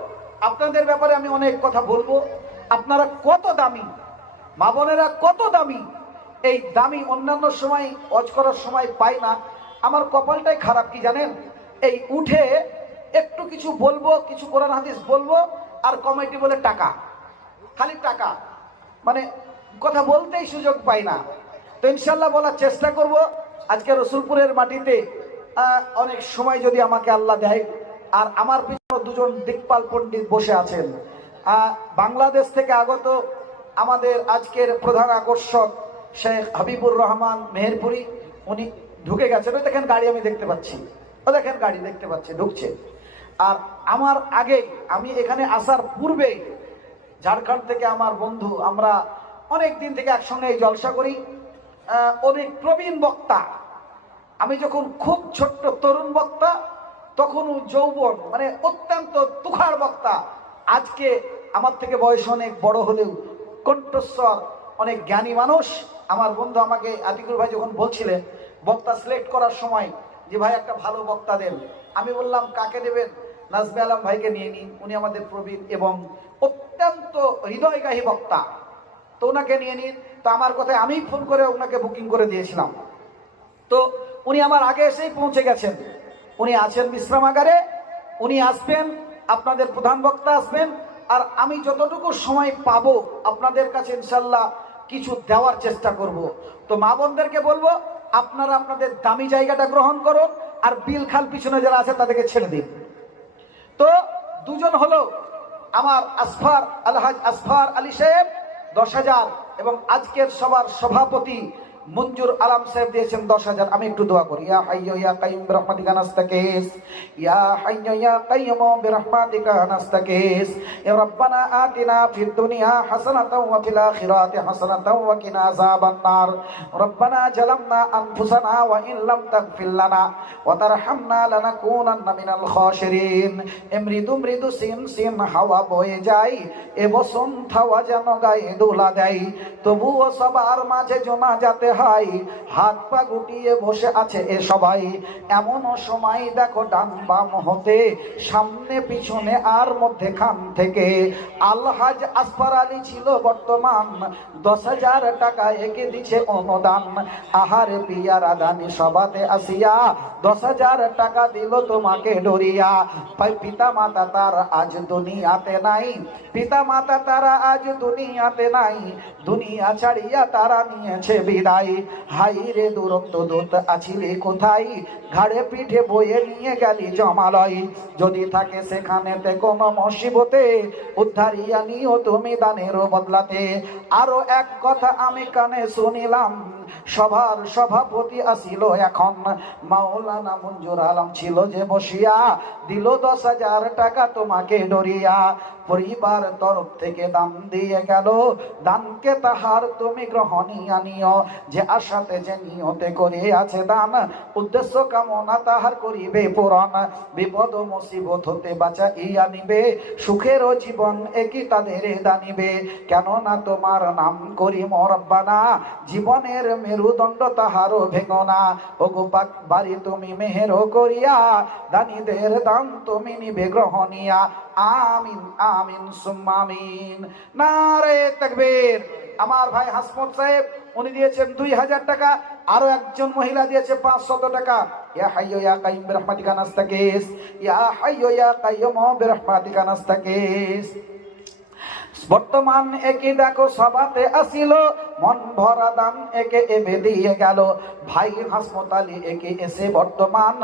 আপনাদের ব্যাপারে আমি অনেক কথা বলবো। আপনারা কত দামি, মা বোনেরা কত দামি। এই দামি অন্যান্য সময় ওয়াজ করার সময় পাই না, আমার কপালটাই খারাপ, কি জানেন, এই উঠে একটু কিছু বলবো, কিছু কোরআন হাদিস বলবো, আর কমিটি বলে টাকা, খালি টাকা, মানে কথা বলতেই সুযোগ পাই না। তো ইনশাল্লাহ বলার চেষ্টা করব। আজকে রসুলপুরের মাটিতে অনেক সময় যদি আমাকে আল্লাহ দেয়, আর আমার পিছনে দুজন দিকপাল পণ্ডিত বসে আছেন, বাংলাদেশ থেকে আগত আমাদের আজকের প্রধান আকর্ষক শেখ হাবিবুর রহমান মেহেরপুরি, উনি ঢুকে গেছেন। ওই দেখেন গাড়ি আমি দেখতে পাচ্ছি, ও দেখেন গাড়ি দেখতে পাচ্ছি ঢুকছে। আর আমার আগেই, আমি এখানে আসার পূর্বেই ঝাড়খণ্ড থেকে আমার বন্ধু, আমরা অনেক দিন থেকে একসঙ্গে এই জলসা করি, অনেক প্রবীণ বক্তা। আমি যখন খুব ছোট্ট তরুণ বক্তা, তখন যৌবন, মানে অত্যন্ত তুখার বক্তা। আজকে আমার থেকে বয়স অনেক বড় হলেও কণ্ঠস্বর অনেক জ্ঞানী মানুষ। আমার বন্ধু আমাকে, আতিকুর ভাই যখন বলছিলেন বক্তা সিলেক্ট করার সময় যে ভাই একটা ভালো বক্তা দেন, আমি বললাম কাকে দেবেন? নাজমে আলম ভাইকে নিয়ে নিন, উনি আমাদের প্রবীণ এবং অত্যন্ত হৃদয়গাহী বক্তা, তো ওনাকে নিয়ে নিন। তো আমার কথায় আমি ফোন করে ওনাকে বুকিং করে দিয়েছিলাম। তো উনি আমার আগে এসেই পৌঁছে গেছেন, উনি আছেন বিশ্রামাগারে, উনি আসবেন, আপনাদের প্রধান বক্তা আসবেন, আর আমি যতটুকু সময় পাবো আপনাদের কাছে ইনশাল্লাহ কিছু দেওয়ার চেষ্টা করব। তো মা বোনদেরকে বলবো আপনারা আপনাদের দামি জায়গাটা গ্রহণ করুন, আর বিল খাল পিছনে যারা আছে তাদেরকে ছেড়ে দিন। তো দুজন হলো আমার আসফার, আলহাজ আসফার আলী সাহেব 10,000, এবং আজকের সবার সভাপতি মঞ্জুর আলম সাহেব দিয়েছেন 10,000। আমি একটু দোয়া করি। ইয়া হাইয়্যু ইয়া কাইয়্যুম বিরহমাতিকা নাস্তাগীস, ইয়া হাইয়্যু ইয়া কাইয়্যুম বিরহমাতিকা নাস্তাগীস, ইয়া রাব্বানা আতিনা ফিদ দুনিয়া হাসানাতাও ওয়া ফিল আখিরাতি হাসানাতাও ওয়া কিনা আযাবান নার, রাব্বানা জালামনা আনফুসানা ওয়া ইন লাম তাগফির লানা ওয়া তারহামনা লানাকুনান্না মিনাল খাসিরিন। মৃদু মৃদু সিন সিন হাওয়া বয়ে যায়, এ বসন্ত হাওয়া যেন গায়ে দোলা দেয়, তবুও সবার মাঝে জমা যাতে হয়, হাত পা গুটিয়ে বসে আছে এ সবাই। এমন সময় দেখো ডান বাম হতে, সামনে পিছনে আর মধ্যেখান থেকে আলহাজ আসফার আলী ছিল বর্তমান, 10,000 টাকা একে দিছে অনুদান। আহারে পিয়ারা দানি সবাতে আসিয়া 10,000 টাকা দিল তোমাকে ডরিয়া। পিতা মাতা তার আজ দুনিয়াতে নাই, পিতা মাতা তারা আজ দুনিয়াতে নাই, দুনিয়া ছাড়িয়া তারা নিয়েছে বিদায়। হাই রে দুরন্ত দূত আছিলি কোথায়, ঘাড়ে পিঠে বয়ে নিয়ে গেলি জমালয়। যদি থাকে সেখানেতে কোন মুসিবতে, উদ্ধারিয়া নিও তুমি দানের বদলাতে। আরো এক কথা আমি কানে শুনিলাম, সভার সভাপতি আসিল এখন, মাওলানা মঞ্জুর আলম ছিল যে বসিয়া, দিল 10,000 টাকা তোমাকে ডরিয়া। পরিবার তরফ থেকে দান দিয়ে গেল, দানকে তাহার তুমি গ্রহণীয়া নিও। যে আশাতে যে নিয়তে করে আছে দান, উদ্দেশ্য কামনা তাহার করিবে পূরণ। বিপদ মুসিবত হতে বাঁচাইয়া নিবে, সুখেরও জীবন একই তাদের দানিবে। কেননা তোমার নাম করি রব্বানা, জীবনের মেরুদণ্ড তাহারও ভেঙো না। ওগো পাক বাড়ি তুমি মেহের করিয়া, দানীদের দান তুমি নিবে গ্রহণীয়া। আমিন আমিন সুম্মা আমিন। নারে তাকবীর। আমার ভাই হাসমত সাহেব উনি দিয়েছেন 2,000 টাকা, আরো একজন মহিলা দিয়েছে 500 টাকা। ইয়া হাইয়্যু ইয়া কাইয়্যুম বিরহমাতিকা নাস্তাগীস, ইয়া হাইয়্যু ইয়া কাইয়্যুম বিরহমাতিকা নাস্তাগীস। বর্তমান একে দেখো সভাতে আসিল, মন ভরা দান একে এবে দিয়ে গেল। ভাই হাসমত আলী একে এসে বর্তমান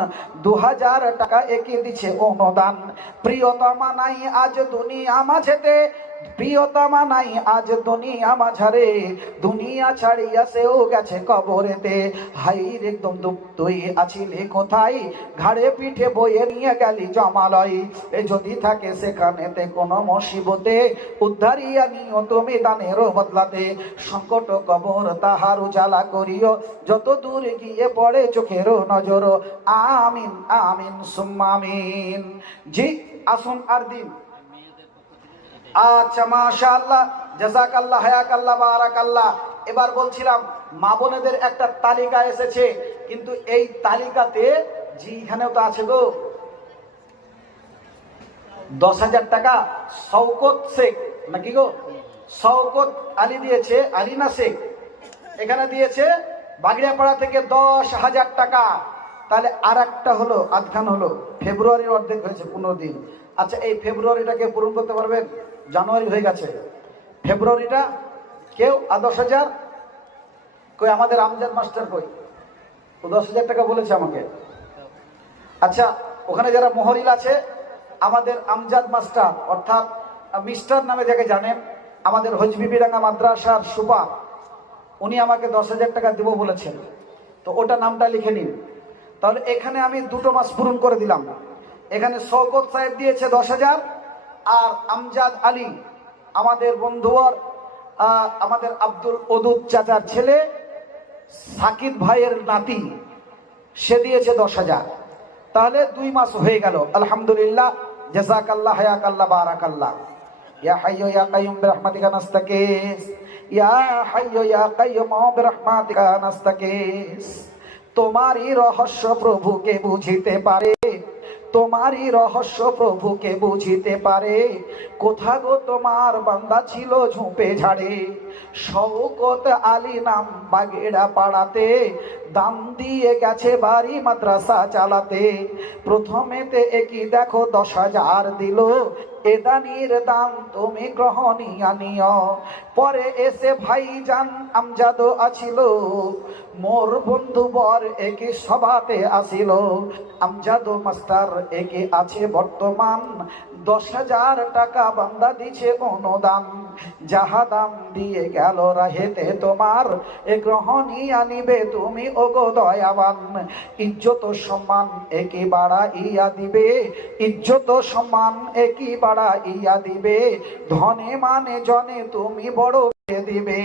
2,000 টাকা একে দিচ্ছে অনুদান। প্রিয়তমা নাই আজ দুনিয়া মাঝেতে, প্রিয়তমা নাই আজ দুনিয়া মাঝারে, দুনিয়া ছাড়িয়া সেও গেছে কবরেতে। হাই রে একদম তুই আছিলি কোথায়, ঘাড়ে পিঠে বয়ে নিয়ে গেলি জমালয়। এ যদি থাকে সেখানেতে কোনো মুসিবতে, উদ্ধারিয়া নিও তুমি দানের বদলাতে। সংকট কবর তাহার উজালা করিও, যত দূর গিয়ে পড়ে চোখের নজর। আমিন আমিন সুম্মা আমিন। জি আসুন আর দিন। আচ্ছা মাশাআল্লাহ, জাযাকাল্লাহ, হায়াকাল্লাহ, বারাকাল্লাহ। এবার বলছিলাম মা বোনেদের একটা তালিকা এসেছে, কিন্তু এই তালিকাতে জি এখানেও তো আছে গো 10,000 টাকা শওকত শেখ নাকি গো, শওকত আলী দিয়েছে, আলিনা শেখ এখানে দিয়েছে বাগড়িয়াপাড়া থেকে 10,000 টাকা। তাহলে আর একটা হলো, আধখান হলো, ফেব্রুয়ারির অর্ধেক হয়েছে, 15 দিন। আচ্ছা, এই ফেব্রুয়ারিটাকে পূরণ করতে পারবেন? জানুয়ারি হয়ে গেছে, ফেব্রুয়ারিটা কেউ 10,000 কই? আমাদের আমজাদ মাস্টার কই? ও 10,000 টাকা বলেছে আমাকে। আচ্ছা, ওখানে যারা মোহরিল আছে, আমাদের আমজাদ মাস্টার অর্থাৎ মিস্টার নামে যাকে জানেন, আমাদের হজবিবিরাঙ্গা মাদ্রাসার সুপা, উনি আমাকে 10,000 টাকা দেবো বলেছেন। তো ওটা নামটা লিখে নিন। তাহলে এখানে আমি 2 মাস পূরণ করে দিলাম। এখানে শওকত সাহেব দিয়েছে 10,000, আর আমজাদ আলী আমাদের বন্ধুর, আমাদের আব্দুল ওদুদ চাচার ছেলে সাকিব ভাইয়ের নাতি, সে দিয়েছে 10,000। তাহলে 2 মাস হয়ে গেল। আলহামদুলিল্লাহ, জাযাকাল্লাহ, হায়াকাল্লাহ, বারাকাল্লাহ। ইয়া হাইয়্যু ইয়া কাইয়্যুম বিরহমাতিকা নাস্তাগীস, ইয়া হাইয়্যু ইয়া কাইয়্যুম বিরহমাতিকা নাস্তাগীস। তোমারই রহস্য প্রভুকে বুঝিতে পারে, তোমারই রহস্য প্রভুকে বুঝিতে পারে। কোথা গো তোমার বান্দা ছিল ঝুপে ঝাড়ে, শওকত আলী নাম বাগেড়া পাড়াতে, দাম দিয়ে গেছে বাড়ি মাদ্রাসা চালাতে। প্রথমেতে একই দেখো 10,000 দিল, এদানির দাম তুমি গ্রহণীয় নিও। পরে এসে ভাইজান আমজাদ আছিল, মোর বন্ধু বর একে সভাতে আসিল। আমজাদ মাস্টার একে আছে বর্তমান, 10,000 টাকা বান্দা দিছে অনুদান। যাহা দাম দিয়ে গেল রাহেতে তোমার, এ গ্রহণীয় নিবে তুমি ওগো দয়াবান। ইজ্জত সম্মান একে বাড়াইয়া দিবে, ইজ্জত সম্মান একে বাড়াইয়া দিবে। ধনে মানে জনে তুমি বড় দিবে,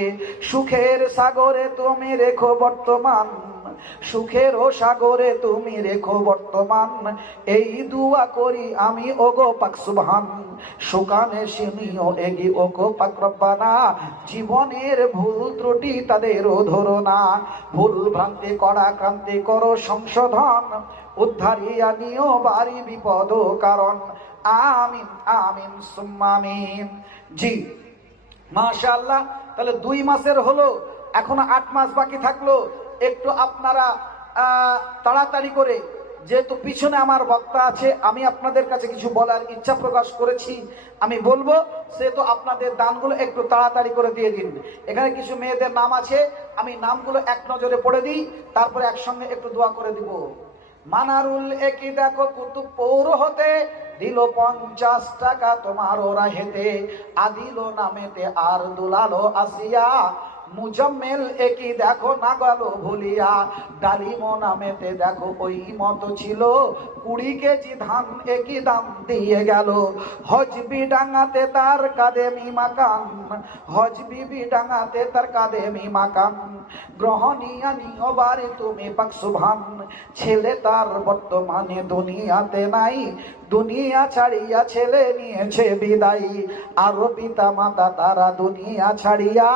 সুখের সাগরে তুমি রেখো বর্তমান, সুখের ও সাগরে তুমি রেখো বর্তমান। এই দুয়া করি আমি ওগো পাক সুবহান, সুকানে শুনিও এগি ওগো পাক রব্বানা। জীবনের ভুল ত্রুটি তাদেরও ধরো না, ভুল ভ্রান্তি করা ক্রান্তি করো সংশোধন। উদ্ধারিয়া নিও বাড়ি বিপদ কারণ। আমিন আমিন সুম্মা আমিন। জি মাশাআল্লাহ। তাহলে 2 মাসের হলো, এখনো 8 মাস বাকি থাকলো। একটু আপনারা তাড়াতাড়ি করে, যেহেতু পিছনে আমার বক্তা আছে, আমি আপনাদের কাছে কিছু বলার ইচ্ছা প্রকাশ করেছি, আমি বলবো, সেহেতু আপনাদের দানগুলো একটু তাড়াতাড়ি করে দিয়ে দিন। এখানে কিছু মেয়েদের নাম আছে, আমি নামগুলো এক নজরে পড়ে দিই, তারপরে একসঙ্গে একটু দোয়া করে দিব। মানারুল একই দেখো কুতুব পৌর হতে, দিল 50 টাকা তোমার ওরা হেতে। আদিল নামেতে আর দুলালো আসিয়া, মুজাম্মেল একই দেখো না গেল ভুলিয়া। ডালিম নামেতে দেখো ওই মতো ছিল, 20 কেজি ধান একই দাম দিয়ে গেল। হজবি ডাঙ্গাতে তার কাদেমি মাকান, হজবি ডাঙ্গাতে তার কাদেমি মাকান। গ্রহণীয় নিও বারে তুমি পাক সুবহান। ছেলে তার বর্তমানে দুনিয়াতে নাই, দুনিয়া ছাড়িয়া ছেলে নিয়েছে বিদায়। আরো পিতা মাতা তারা দুনিয়া ছাড়িয়া,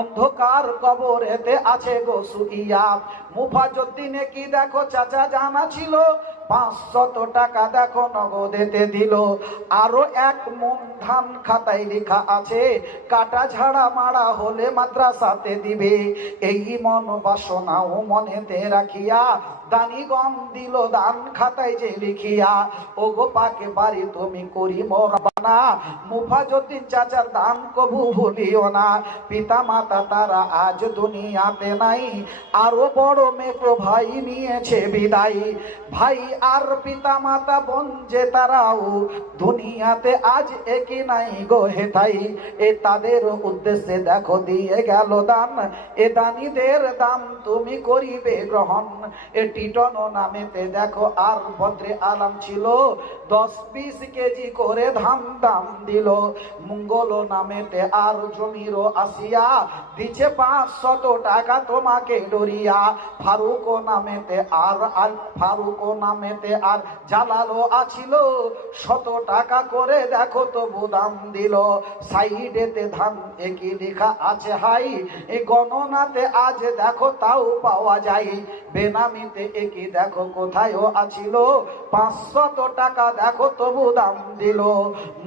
অন্ধকার কবরেতে আছে গো শুইয়া। মুফাজ্জুদ্দিনে কি দেখো চাচা জানা ছিল, 500 টাকা দেখো নগদেতে দিল। আরো 1 মন ধান খাতায় লেখা আছে, কাটা ঝাড়া মারা হলে মাদ্রাসাতে দিবে। এই মন বাসনাও মনেতে রাখিয়া, দানিগণ দিল দান খাতায় যে লিখিয়া। ও গো পাকে বাড়ি তুমি করি মোরবানা, মুফাজ্জুদ্দিন চাচার দান কবু ভুলিও না। পিতা মাতা তারা আজ দুনিয়াতে নাই, আরো বড় মেয়ে ভাই নিয়েছে বিদায়। ভাই আর পিতা মাতা বোন যে তারাও দুনিয়াতে আজ একই নাই গো হেথাই। এ তাদের উদ্দেশ্যে দেখো দিয়ে গেল দান, এ দানিদের দাম তুমি করিবে গ্রহণ। এ টিটন নামেতে দেখো আর ভদ্রে আলাম ছিল, 10-20 কেজি করে ধান দাম দিল। মঙ্গল নামেতে আর জমিরও আসিয়া, দিছে 500 টাকা তোমাকে ডরিয়া। ফারুক নামেতে আর ফারুক নামেতে আর জালালো আছিল, 100 টাকা করে দেখো তবু দাম দিল। সাইডেতে ধান একই লেখা আছে হাই, এই গণনাতে আজ দেখো তাও পাওয়া যায়। বেনামিতে একই দেখো কোথায় আছিল, 500 টাকা দেখো তবু দাম দিল।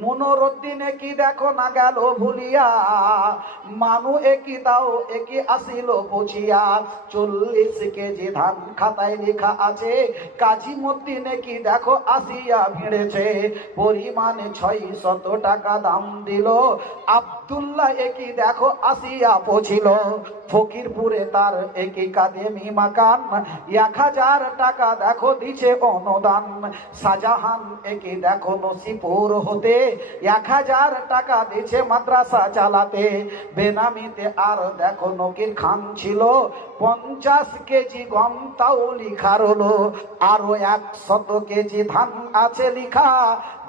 মনোরুদ্দিন একই দেখো না গেল ভুলিয়া, মানু একই দাও একই আসিল পচিয়া। 40 কেজি ধান খাতায় লেখা আছে, কাজীমুদ্দিন একই দেখো আসিয়া ভিড়েছে, পরিমাণে 600 টাকা দাম দিল। আব্দুল্লাহ একই দেখো আসিয়া পৌঁছিল, ফকিরপুরে তার একই কাদেমি মাকান, 1000 টাকা দেখো দিছে অনুদান। শাহজাহান একই দেখো নসিপুর হতে, 1000 টাকা দিছে মাদ্রাসা চালাতে। বেনামিতে আর দেখো নকির খান ছিল, 50 কেজি গম তাও লিখা রলো। আরো 100 কেজি ধান আছে লিখা,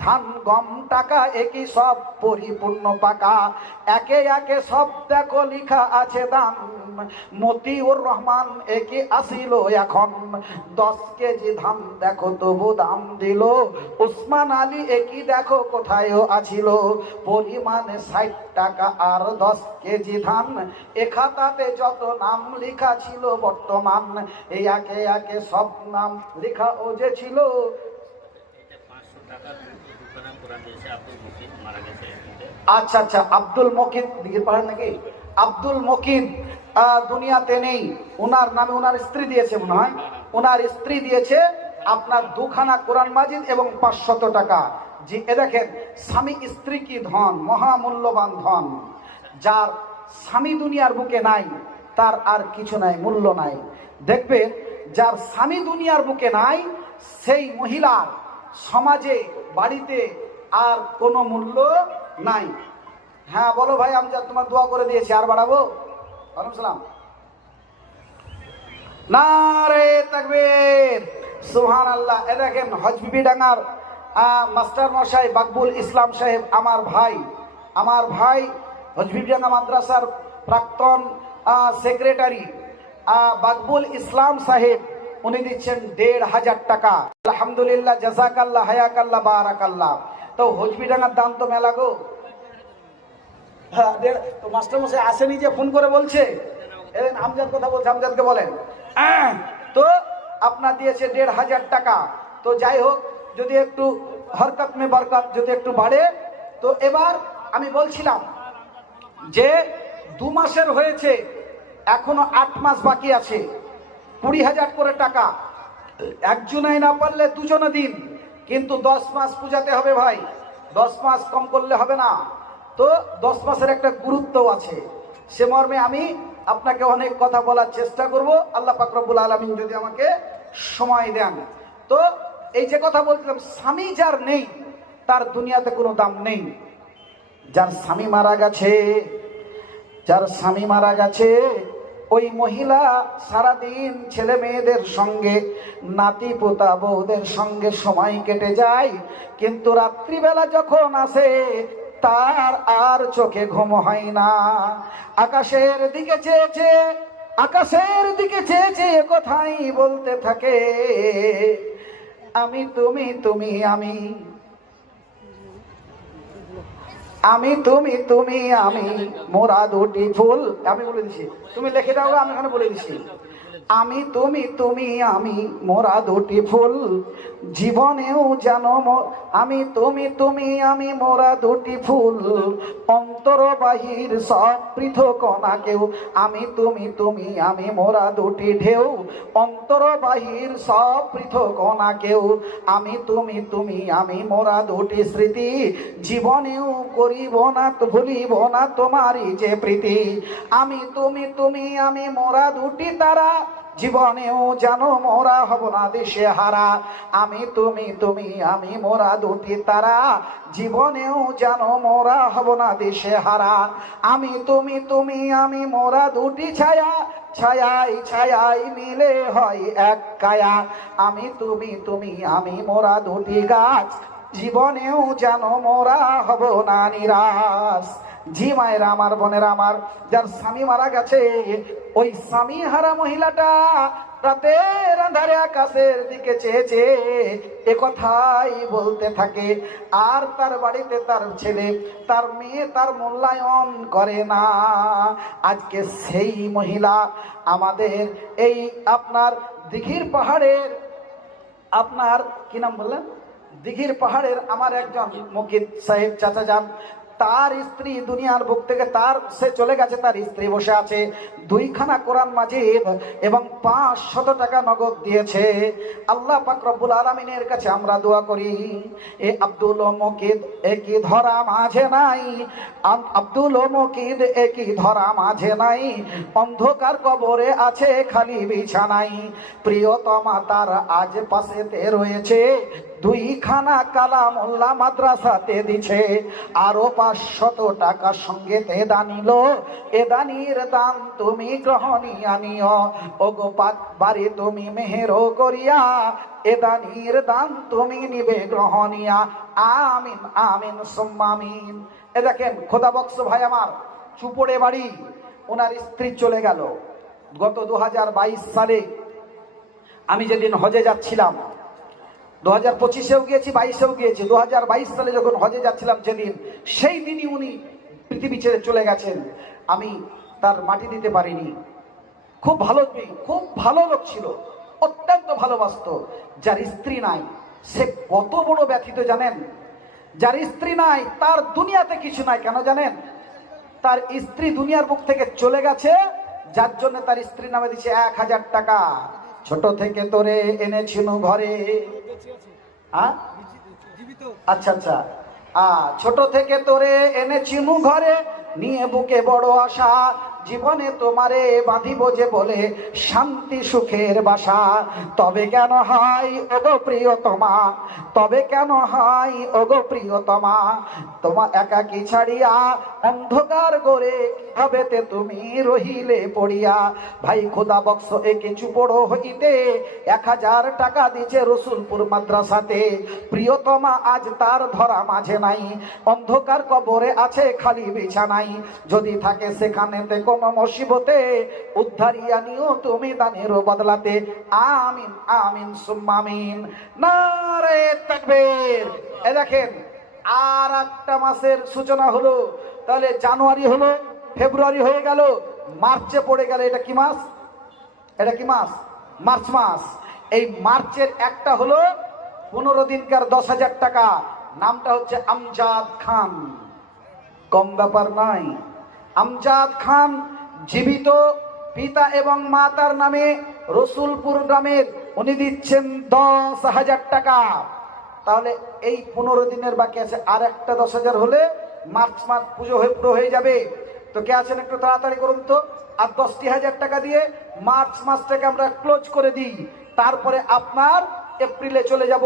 ধান গম টাকা একই সব পরিপূর্ণ পাকা। একে একে সব দেখো লিখা আছে দান, মতিউর রহমান একই আসিল এখন, 10 কেজি ধান দেখো তবু দাম দিল। উসমান আলী একই দেখো কোথায় আছিল, পরিমাণে 60 টাকা আর 10 কেজি ধান। এ খাতাতে যত নাম লেখা ছিল বর্তমান, এই একে একে সব নাম লেখা ও যে ছিল। 500 টাকা দোকানে কোরআন দিয়েছে আব্দুল মুকিদ, মারা গেছে। আচ্ছা আচ্ছা, আব্দুল মকিদ দিকে পারেন নাকি? আব্দুল মকিদ দুনিয়াতে নেই, ওনার নামে ওনার স্ত্রী দিয়েছে মনে হয়, ওনার স্ত্রী দিয়েছে আপনার 2খানা কোরআন মাজিদ এবং 500 টাকা। জি, এ দেখেন স্বামী স্ত্রী কি ধন, মহামূল্যবান ধন। যার স্বামী দুনিয়ার বুকে নাই তার আর কিছু নাই, মূল্য নাই। দেখবেন যার স্বামী দুনিয়ার বুকে নাই সেই মহিলার সমাজে বাড়িতে আর কোনো মূল্য নাই। হ্যাঁ বলো ভাই, আমি যা তোমার দোয়া করে দিয়েছি, আর বাড়াবো? ওয়ালাইকুম সালাম। নারে তাকবীর, সুবহানাল্লাহ। এ দেখেন হজবিবি ডাঙ্গার মাস্টার মশাই বাকবুল ইসলাম সাহেব, আমার ভাই হজবিবি ডাঙ্গা মাদ্রাসার প্রাক্তন সেক্রেটারি বাকবুল ইসলাম সাহেব, উনি দিচ্ছেন 1500 টাকা। আলহামদুলিল্লাহ, জাযাকাল্লাহ, হায়াকাল্লাহ, বারাকাল্লাহ। তো হজবিডাঙ্গার দাম তো মেলা গো। হ্যাঁ, তো মাস্টার মশাই আসেনি যে ফোন করে বলছে, আমজাদ কথা বলছে, আমজাদকে বলেন। তো আপনার দিয়েছে 1500 টাকা। তো যাই হোক, যদি একটু হরকত মে বরকত যদি একটু বাড়ে। তো এবার আমি বলছিলাম যে 2 মাসের হয়েছে, এখনো 8 মাস বাকি আছে, 20,000 করে টাকা। একজনাই না পারলে দুজনে দিন, কিন্তু 10 মাস পূজাতে হবে ভাই, 10 মাস কম করলে হবে না। তো 10 মাসের একটা গুরুত্ব আছে, সে মর্মে আমি আপনাকে অনেক কথা বলার চেষ্টা করব, আল্লাহ পাক রব্বুল আলামিন যদি আমাকে সময় দেন। তো এই যে কথা বলছিলাম, স্বামী যার নেই তার দুনিয়াতে কোনো দাম নেই। যার স্বামী মারা গেছে ওই মহিলা সারাদিন ছেলে মেয়েদের সঙ্গে, নাতি পোতা বউদের সঙ্গে সময় কেটে যায়, কিন্তু রাত্রিবেলা যখন আসে তার আর চোখে ঘুম হয় না। আকাশের দিকে চেয়ে কোথায় বলতে থাকে, আমি তুমি, তুমি আমি, আমি তুমি, তুমি আমি, মোরা দুটি ফুল। আমি বলে দিছি, তুমি লিখে দাও, আমি এখানে বলে দিছি। আমি তুমি, তুমি আমি, মোরা দুটি ফুল, জীবনেও জানো আমি তুমি, তুমি আমি, মোরা দুটি ফুল, অন্তর বাহির সব পৃথক না কেউ। আমি তুমি, তুমি আমি, মোরা দুটি ঢেউ, অন্তর বাহির সব পৃথক না কেউ। আমি তুমি, তুমি আমি, মোরা দুটি স্মৃতি, জীবনেও করিব না ভুলিব না তোমারই যে প্রীতি। আমি তুমি, তুমি আমি, মোরা দুটি তারা, জীবনেও জানো মোরা হব না দেশে হারা। আমি তুমি, তুমি আমি, মোরা দুটি তারা, জীবনেও জানো মোরা হব না দেশে হারা। আমি তুমি, তুমি আমি, মোরা দুটি ছায়া, ছায়াই ছায়াই মিলে হয় এক কায়া। আমি তুমি, তুমি আমি, মোরা দুটি গাছ, জীবনেও জানো মোরা হব না নিরাশ। জি মায়েরা আমার, বোনেরা আমার, যার স্বামী মারা গেছে ওই স্বামী হারা মহিলাটা রাতের আঁধারে আকাশের দিকে চেয়েছে এ কথাই বলতে থাকে। আর তার বাড়িতে তার ছেলে তার মেয়ে তার মূল্যায়ন করে না। আজকে সেই মহিলা আমাদের এই আপনার দিঘির পাহাড়ের আপনার কি নাম বললেন, দিঘির পাহাড়ের আমার একজন মুকিদ সাহেব চাচা যান, তার স্ত্রী দুনিয়ার বুক থেকে সে চলে গেছে, তার স্ত্রী বসে আছে, 2খানা কোরআন মাজিদ এবং 500 টাকা নগদ দিয়েছে। আল্লাহ পাক রব্বুল আলামিনের কাছে আমরা দোয়া করি, এ আব্দুল মুকিদ একই ধরা মাঝে নাই, আব্দুল মুকিদ একই ধরা মাঝে নাই, অন্ধকার কবরে আছে খালি বিছানাই, প্রিয়তমা তার আজ পাশেতে রয়েছে, 2খানা কালামুল্লাহ মাদ্রাসাতে দিছে, আরো 500 টাকা সঙ্গে তে দানিল, এ দানির দান তুমি গ্রহণীয় নিও, ওগো পাক বাড়ি তুমি মেহের করিয়া, এ দানির দান তুমি নিবে গ্রহণীয়া, আমিন আমিন সুম্মা আমিন। এ দেখেন খোদা বক্স ভাই আমার, চুপড়ে বাড়ি, ওনার স্ত্রী চলে গেল গত 2022 সালে। আমি যেদিন হজে যাচ্ছিলাম, 2025-এও গিয়েছি, 22-এও গিয়েছি, 2022 সালে যখন হজে যাচ্ছিলাম যেদিন, সেই দিনই উনি পৃথিবী ছেড়ে চলে গেছেন। আমি তার মাটি দিতে পারিনি। খুব ভালো মেয়ে, খুব ভালো লোক ছিল, অত্যন্ত ভালোবাসতো। যার স্ত্রী নাই সে কত বড় ব্যথিত জানেন? যার স্ত্রী নাই তার দুনিয়াতে কিছু নাই। কেন জানেন? তার স্ত্রী দুনিয়ার বুক থেকে চলে গেছে, যার জন্য তার স্ত্রী নামে দিচ্ছে 1000 টাকা। ছোট থেকে তোরে এনেছিল ঘরে, আচ্ছা আচ্ছা, ছোট থেকে তোরে এনেছিনু ঘরে, নিয়ে বুকে বড় আশা, জীবনে তোমারে বাঁধিব যে বলে শান্তি সুখের বাসা। তবে কেন হয় ওগো প্রিয়তমা, তবে কেন হয় ওগো প্রিয়তমা, তোমা একাকী ছাড়িয়া অন্ধকার গড়ে হবেতে তুমি রহিলে পড়িয়া। ভাই খোদা বক্স এ কিছু বড় হইতে 1000 টাকা দিছে রসুলপুর মাদ্রাসাতে। প্রিয়তমা আজ তার ধরা মাঝে নাই, অন্ধকার কবরে আছে খালি বিছানাই, যদি থাকে সেখানেতে কোন মুসিবতে, উদ্ধারিয়া নিও তুমি দানের বদলাতে, আমিন আমিন সুম্মা আমিন। নারে তাকবীর। এ দেখেন আর একটা মাসের সূচনা হলো, তাহলে জানুয়ারি হলো, ফেব্রুয়ারি হয়ে গেল, মার্চে পড়ে গেল। এটা কি মাস? এটা কি মাস? মার্চ মাস। এই মার্চের একটা হলো 15 দিনকার 10,000 টাকা। নামটা হচ্ছে আমজাদ খান, কম ব্যাপার নয়। আমজাদ খান জীবিত পিতা এবং মাতার নামে রসুলপুর গ্রামের, উনি দিচ্ছেন 10,000 টাকা। তাহলে এই 15 দিনের বাকি আছে, আর একটা 10,000 হলে মার্চ মাস পুজো হয়ে যাবে। তো কে আছেন একটু তাড়াতাড়ি করুন তো। আর 10,000 টাকা দিয়ে মার্চ মাসটাকে আমরা ক্লোজ করে দিই, তারপরে আপনার এপ্রিলে চলে যাব।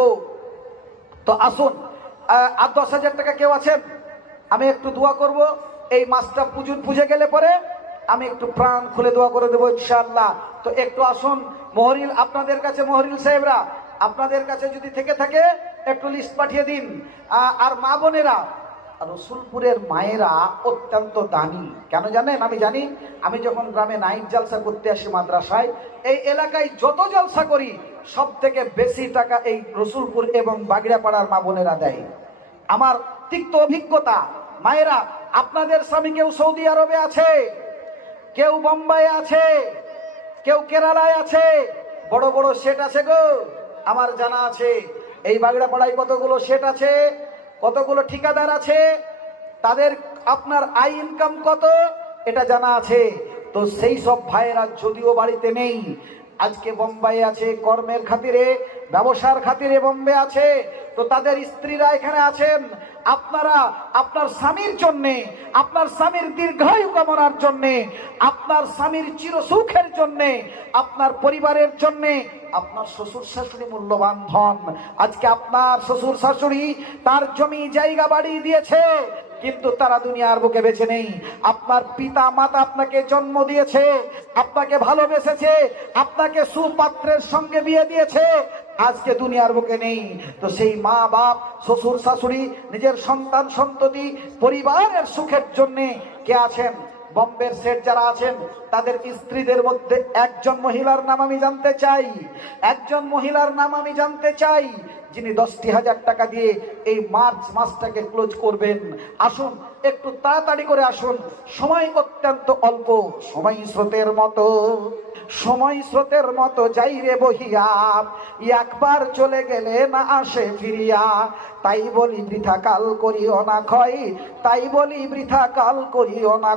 তো আসুন, আর 10,000 টাকা কেউ আছেন? আমি একটু দোয়া করব, এই মাসটা পুজো গেলে পরে আমি একটু প্রাণ খুলে দোয়া করে দেবো ইনশাআল্লাহ। তো একটু আসুন, মহরিল আপনাদের কাছে, মহরিল সাহেবরা আপনাদের কাছে যদি থেকে থাকে একটু লিস্ট পাঠিয়ে দিন। আর মা বোনেরা, রসুলপুরের মায়েরা অত্যন্ত দানি। কেন জানেন? আমি জানি, আমি যখন গ্রামে নাইট জলসা করতে আসি মাদ্রাসায়, এই এলাকায় যত জলসা করি সব থেকে বেশি টাকা এই রসুলপুর এবং বাগড়াপাড়ার মা বোনেরা দেয়। আমার তিক্ত অভিজ্ঞতা। মায়েরা, আপনাদের স্বামী কেউ সৌদি আরবে আছে, কেউ বোম্বাই আছে, কেউ কেরালায় আছে, বড় বড় সেট আছে গো, আমার জানা আছে। এই বাগড়াপাড়ায় কতগুলো সেট আছে, কতগুলো ঠিকাদার আছে, তাদের আপনার আয় ইনকাম কত এটা জানা আছে। তো সেই সব ভাইয়েরা যদিও বাড়িতে নেই, আজকে বোম্বাই আছে, কর্মের খাতিরে, ব্যবসার খাতিরে বোম্বে আছে, তো তাদের স্ত্রীরা এখানে আছেন। আপনারা আপনার স্বামীর জন্যে, আপনার স্বামীর দীর্ঘায়ু কামনার জন্যে, আপনার স্বামীর চিরসুখের জন্যে, আপনার পরিবারের জন্যে, আপনার শ্বশুর শাশুড়ি মূল্যবান ধন। আজকে আপনার শ্বশুর শাশুড়ি তার জমি জায়গা বাড়ি দিয়েছে, কিন্তু তারা দুনিয়ার বুকে বেঁচে নেই। আপনার পিতা মাতা আপনাকে জন্ম দিয়েছে, আপনাকে ভালোবেসেছে, আপনাকে সুপাত্রের সঙ্গে বিয়ে দিয়েছে, আজকে দুনিয়ার বুকে নেই। তো সেই মা বাপ, শ্বশুর শাশুড়ি, নিজের সন্তান সন্ততি, পরিবারের সুখের জন্য কে আছেন? বম্বের সেট যারা আছেন তাদের স্ত্রীদের মধ্যে একজন মহিলার নাম আমি জানতে চাই, একজন মহিলার নাম আমি জানতে চাই, যিনি 10,000 টাকা দিয়ে এই মার্চ মাসটাকে ক্লোজ করবেন। আসুন একটু তাড়াতাড়ি করে আসুন, সময় অত্যন্ত অল্প। সময় স্রোতের মতো যাই রে বহিয়া, একবার চলে গেলে না আসে ফিরিয়া। তাই বলি বৃথা কাল করিও না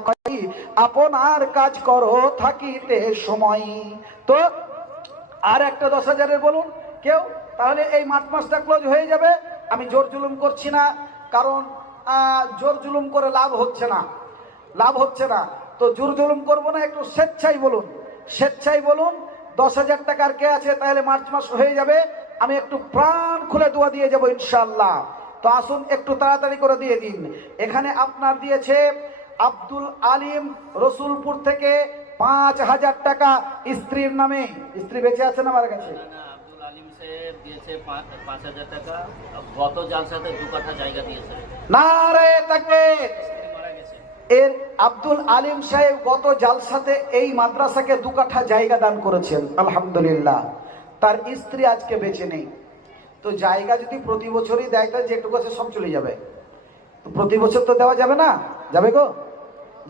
ক্ষয়, আপনার কাজ করো থাকিতে সময়। তো আর একটা 10,000-এর বলুন কেউ, তাহলে এই মাসটা ক্লোজ হয়ে যাবে। আমি জোর জুলুম করছি না, কারণ জোর জুলুম করে লাভ হচ্ছে না। তো জোর জুলুম করবো না, একটু স্বেচ্ছাই বলুন। 10,000 টাকার কে আছে, তাহলে মাস হয়ে যাবে। আমি একটু প্রাণ খুলে দোয়া দিয়ে যাবো ইনশাআল্লাহ। তো আসুন একটু তাড়াতাড়ি করে দিয়ে দিন। এখানে আপনার দিয়েছে আব্দুল আলিম রসুলপুর থেকে 5,000 টাকা স্ত্রীর নামে। স্ত্রী বেঁচে আছেন আমার কাছে? আব্দুল আলিম সাহেব দিয়েছে 5,000 টাকা। গত জালসাতে 2 কাঠা জায়গা দিয়েছে। নারে তাকবীর। মারা গেছে। এর আব্দুল আলিম সাহেব গত জালসাতে এই মাদ্রাসাকে 2 কাঠা জায়গা দান করেছেন, আলহামদুলিল্লাহ। তার স্ত্রী আজকে বেঁচে নেই। তো জায়গা যদি প্রতি বছরই দেয়, তাহলে যেটুকু আছে সব চলে যাবে। তো প্রতি বছর তো দেওয়া যাবে না, যাবে গো?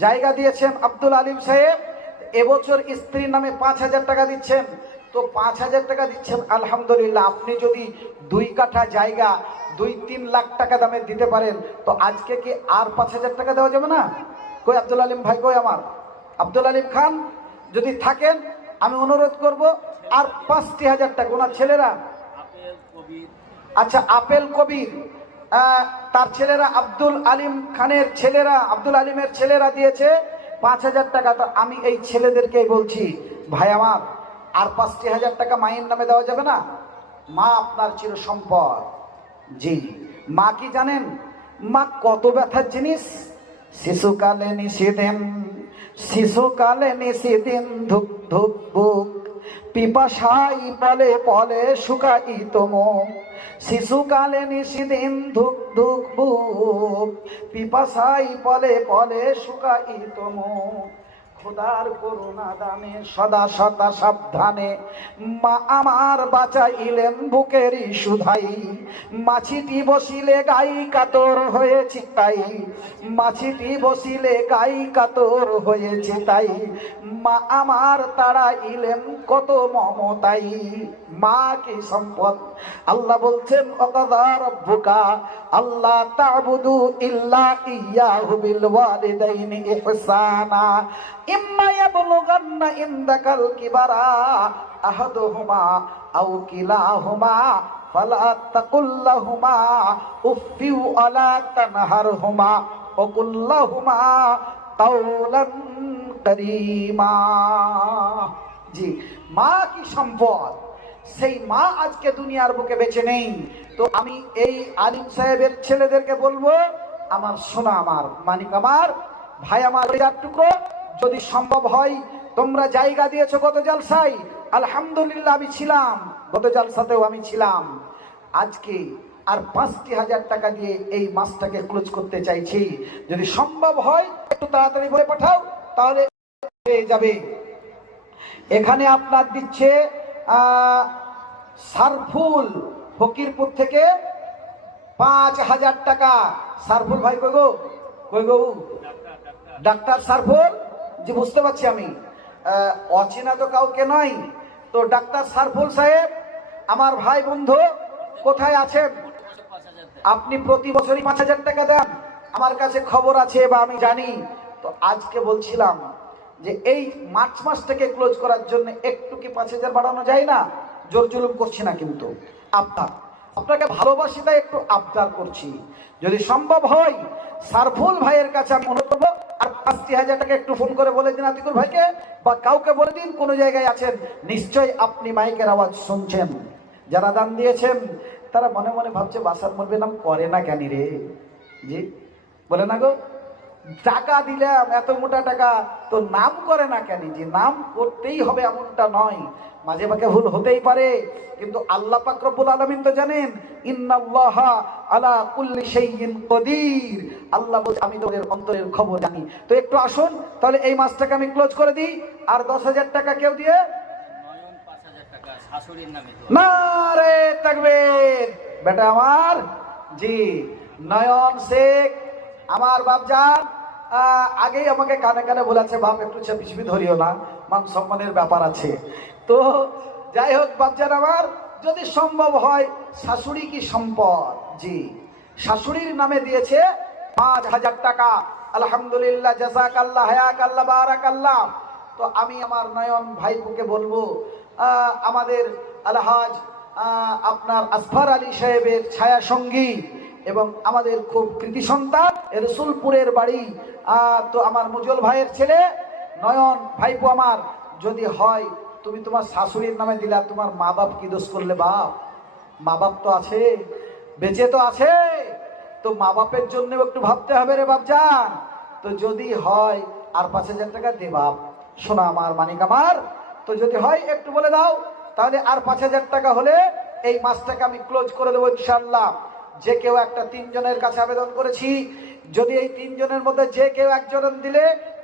জায়গা দিয়েছেন আব্দুল আলিম সাহেব, এবছর স্ত্রীর নামে 5,000 টাকা দিচ্ছেন। তো 5,000 টাকা দিচ্ছেন, আলহামদুলিল্লাহ। আপনি যদি 2 কাঠা জায়গা 2-3 লাখ টাকা দামের দিতে পারেন, তো আজকে কি আর 5,000 টাকা দেওয়া যাবে না? কই আব্দুল আলিম ভাই, কই আমার আব্দুল আলিম খান? যদি থাকেন আমি অনুরোধ করব আর 5,000 টাকা ওনার ছেলেরা। আচ্ছা, আপেল কবির, তার ছেলেরা, আব্দুল আলিম খানের ছেলেরা, আব্দুল আলিমের ছেলেরা দিয়েছে 5,000 টাকা। তো আমি এই ছেলেদেরকে বলছি, ভাই আমার, আর 5,000 টাকা মায়ের নামে দেওয়া যাবে না? মা আপনার চির সম্পদ। জি, মা কি জানেন? মা কত ব্যথার জিনিস। শিশুকালে নিষিদিন ধুক ধুক বুক, পিপাসাই পলে পলে শুকাইত মুখ। শিশুকালে নিষিদিন ধুক ধুক বুক, পিপাসাই পলে পলে শুকাইত মুখ। খোদার করুণা দানে সদা সদা সাবধানে মা আমার বাঁচাইলেন বুকেরই সুধাই। মাছিটি বসিলে গাই কাতর হয়েছি তাই, মা আমার তাড়াইলেন কত মমতাই। মা কি সম্পদ। আল্লাহ বলছেন, ওয়াকাযা রাব্বুকা আল্লা তা'বুদু ইল্লা ইয়্যাহু বিল ওয়ালিদাইনি ইহসানা ইম্মা ইয়াবলুগান্না ইনদাকাল কিবারা আহাদুহুমা আও কিলাহুমা ফালা তাকুল লাহুমা উফফিউ ওয়ালা তানহারহুমা ওয়া কুল লাহুমা কাওলান কারীমা। জি, মা কি সম্পদ। সেই মা আজকে দুনিয়ার বুকে বেঁচে নেই। তো আমি এই আলিম সাহেবের ছেলেদেরকে বলবো, আমার সোনা, আমার মানিক, আমার ভাই, আমার টুকরো, যদি সম্ভব হয়, তোমরা জায়গা দিয়েছো গত জালসায়, আলহামদুলিল্লাহ আমি ছিলাম, গত জালসাতেও আমি ছিলাম। আজকে আর 5,000 টাকা দিয়ে এই মাসটাকে ক্লোজ করতে চাইছি। যদি সম্ভব হয় একটু তাড়াতাড়ি বলে পাঠাও, তাহলে হয়ে যাবে। এখানে আপনার দিচ্ছে সারফুল ফকিরপুর থেকে 5,000 টাকা। সারফুল ভাই কই গো? ডাক্তার সারফুল। জি, বুঝতে পারছি আমি, অচেনা তো কাউকে নয়। তো ডাক্তার সারফুল সাহেব, আমার ভাই বন্ধু, কোথায় আছেন? আপনি প্রতি বছরই 5,000 টাকা দেন, আমার কাছে খবর আছে বা আমি জানি। তো আজকে বলছিলাম যে এই মার্চ মাসটাকে ক্লোজ করার জন্য একটু কি 5,000 বাড়ানো যায় না? জোর জুলুম করছি না, কিন্তু আপনাকে ভালোবাসি তাই একটু আবদার করছি। যদি সম্ভব হয় সারফুল ভাইয়ের কাছে আমি অনুরোধ করবো, আর 5,000 টাকা একটু ফোন করে বলে দিন আতিকুর ভাইকে, বা কাউকে বলে দিন, কোন জায়গায় আছেন নিশ্চয়ই আপনি মাইকের আওয়াজ শুনছেন। যারা দান দিয়েছেন তারা মনে মনে ভাবছে, বাসার মধ্যে নাম করে না কেন রে? জি, বলে না গো, টাকা দিলাম এত মোটা টাকা, তো নাম করে না কেন? যে নাম করতেই হবে এমনটা নয়, মাঝে মাঝে ভুল হতেই পারে, কিন্তু আল্লাহ পাক রব্বুল আলামিন তো জানেন, ইন্নাল্লাহা আলা কুল্লি শাইইন কদির। আল্লাহ বলে, আমি তোদের অন্তরের খবর জানি। তো একটু আসুন, তাহলে এই মাসটাকে আমি ক্লোজ করে দিই। আর 10,000 টাকা কেউ দিয়ে, নয়ন 5,000 টাকা শাশুড়ির নামে। নারে তাকবীর, বেটা আমার। জি, নয়ন শেখ আমার বাপজান আগেই আমাকে কানে কানে বলেছে, বাপ একটু চেপি ধরিও না, মান সম্মানের ব্যাপার আছে। তো যাই হোক বাপজান আমার, যদি সম্ভব হয়, শাশুড়ি কি সম্পদ, জি, শাশুড়ির নামে দিয়েছে 5,000 টাকা। আলহামদুলিল্লাহ, জাযাকাল্লাহ, হায়াকাল্লাহ, বারাকাল্লাহ। তো আমি আমার নয়ন ভাইপুকে বলবো, আমাদের আলহাজ আপনার আসফার আলী সাহেবের ছায়া সঙ্গী এবং আমাদের খুব কৃতি সন্তান, রসুলপুরের বাড়ি, তো আমার মুজল ভাইয়ের ছেলে নয়ন ভাইপো আমার, যদি হয় তুমি তোমার শাশুড়ির নামে দিলা, তোমার মা বাপ কি দোষ করলে বাপ? মা বাপ তো আছে, বেঁচে তো আছে, তো মা বাপের জন্য একটু ভাবতে হবে রে বাপজান। তো যদি হয় আর 5,000 টাকা দে বাপ, শোনা আমার, মানিক আমার, তো যদি হয় একটু বলে দাও, তাহলে আর 5,000 টাকা হলে এই মাসটাকে আমি ক্লোজ করে দেবো ইনশাআল্লাহ। যে কেউ একটা, 3 জনের কাছে আবেদন করেছি, যদি এই 3 জনের মধ্যে যে কেউ একজন দিলে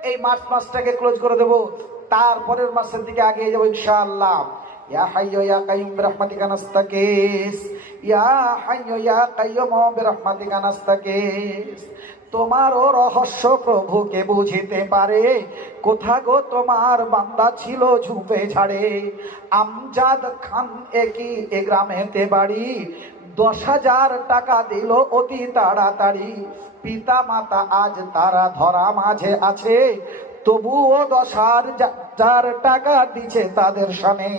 এই মাসটাকে ক্লোজ করে দেবো, তারপরের মাসের দিকে আগিয়ে যাবো ইনশাআল্লাহ। ইয়া হাইয়্যু ইয়া কাইয়্যুম বিরহমাতিকা নাস্তাগীস, ইয়া হাইয়্যু ইয়া কাইয়্যুম বিরহমাতিকা নাস্তাগীস। তোমারও রহস্য প্রভুকে বুঝিতে পারে, কোথা গো তোমার বান্দা ছিল ঝুপে ঝাড়ে। আমজাদ খান একই এ গ্রামেতে বাড়ি, 10,000 টাকা দিল অতি তাড়াতাড়ি। পিতা মাতা আজ তারা ধরা মাঝে আছে, তবুও 10,000 টাকা দিছে তাদের সামনে।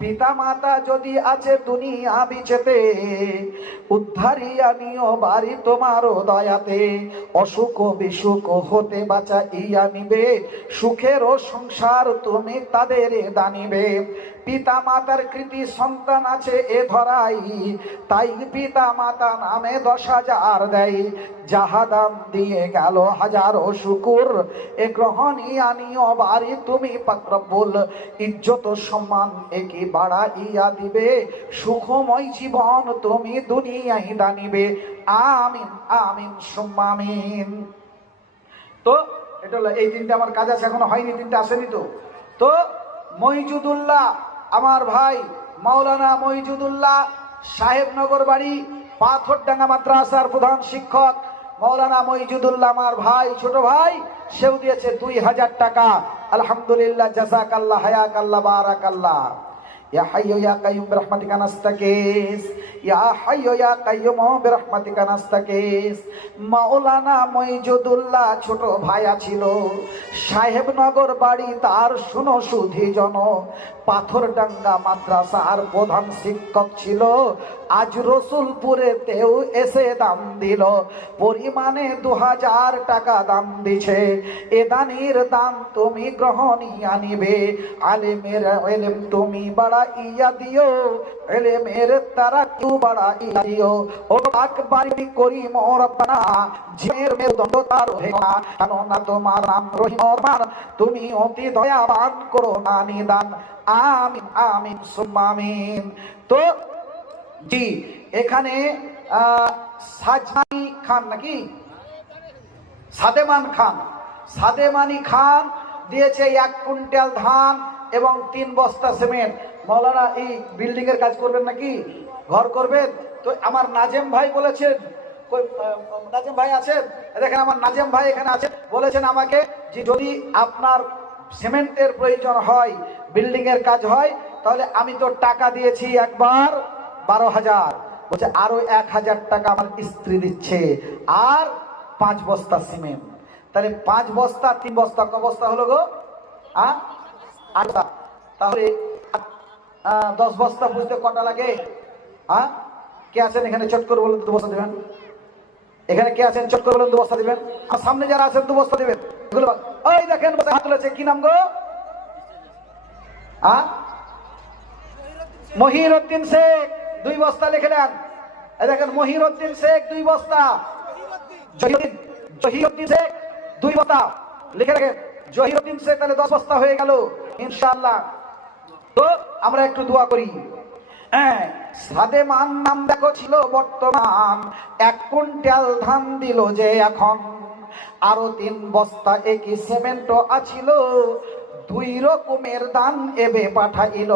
পিতা মাতা যদি আছে দুনিয়া বিচেতে, উদ্ধারিয়া নিও বাড়ি তোমারও দয়াতে। অসুখ বিসুখ হতে বাঁচা ইয়া নিবে, সুখেরও সংসার তুমি তাদের দানিবে। পিতা মাতার কৃতি সন্তান আছে এ ধরাই, তাই পিতা মাতা নামে 10,000 দেয়। যাহা দান দিয়ে গেল হাজারো শুকুর, এ গ্রহণিয়া নিও বাড়ি তুমি পাক রব্বুল। ইজ্জত সম্মান একে বাড়াইয়া দিবে, সুখময় জীবন তুমি দুনিয়ায় দানিবে। আমিন আমিন সুম্মা আমিন। তো এটা হলো, এই 3টে আমার কাজ আছে, এখনো হয়নি, 3টে আসেনি। তো মইজুদুল্লাহ আমার ভাই, মাওলানা মইজুদুল্লাহ সাহেবনগর বাড়ি, পাথরডাঙ্গা মাদ্রাসার প্রধান শিক্ষক মাওলানা মইজুদুল্লাহ আমার ভাই, ছোট ভাই, সেও দিয়েছে 2,000 টাকা। আলহামদুলিল্লাহ, জাযাকাল্লাহ, হায়াকাল্লাহ, বারাকাল্লাহ। ইয়া হাইয়্যু ইয়া কাইয়্যুম বিরহমাতিকা নাস্তাগীস, ইয়া হাইয়্যু ইয়া কাইয়্যুম বিরহমাতিকা নাস্তাগীস। মাওলানা মইজুদুল্লাহ ছোট ভাইয়া ছিল, সাহেবনগর বাড়ি তার, শুনো সুধীজন, পাথরডাঙ্গা মাদ্রাসার প্রধান শিক্ষক ছিল। আজ রসুলপুরেতেও এসে দান দিল, পরিমাণে 2,000 টাকা দান দিছে। এ দানের দান তুমি গ্রহণিয়া নিবে। আলেমের এলেম তুমি বাড়াইয়া দিও, এলেমের তারা কেউ বাড়াইয়া দিও। ও আকবারি করি রব্বানা, জিনের মেরুদণ্ড তার হেনা, কেননা তোমার নাম রহিম রহমান, তুমি অতি দয়াবান, করো না নিদান। আমিন আমিন সুম্মা আমিন। তো জি, এখানে সাজমানি খান নাকি সাদেমানি খান দিয়েছে 1 কুইন্টাল ধান এবং 3 বস্তা সিমেন্ট। মাওলানা এই বিল্ডিং এর কাজ করবেন নাকি, ঘর করবেন? তো আমার নাজেম ভাই বলেছেন, নাজেম ভাই আছেন? দেখেন আমার নাজেম ভাই এখানে আছে, বলেছেন আমাকে যে যদি আপনার সিমেন্টের প্রয়োজন হয়, বিল্ডিং এর কাজ হয়, তাহলে আমি তো টাকা দিয়েছি একবার 12,000, বলছে আরো 1,000 টাকা আমার স্ত্রী দিচ্ছে, আর 5 বস্তা সিমেন্ট। তাহলে 5 বস্তা 3 বস্তা, ক বস্তা হলো গো? 8। তাহলে 10 বস্তা বুঝতে কটা লাগে? কে আছেন এখানে, চট করে বলুন 2 বস্তা দেবেন? এখানে কে আছেন, চট করে বলুন 2 বস্তা দিবেন? আর সামনে যারা আছেন 2 বস্তা দিবেন। ওই দেখেন হাত তুলেছে, কি নাম গো? মহিরুদ্দিন শেখ 2 বস্তা লিখে নেন। দেখেন মহিরুদ্দিন শেখ 2 বস্তা, জহিরুদ্দিন শেখ 2 বস্তা লিখে রাখেন। জহিরুদ্দিন শেখ তাহলে 10 বস্তা হয়ে গেল ইনশাআল্লাহ। তো আমরা একটু দোয়া করি। সাদেমান নাম দেখো ছিল বর্তমান, 1 কুইন্টাল ধান দিল যে এখন, আরো 3 বস্তা একই সিমেন্টও আছিল, 2 রকমের দান এবে পাঠাইল।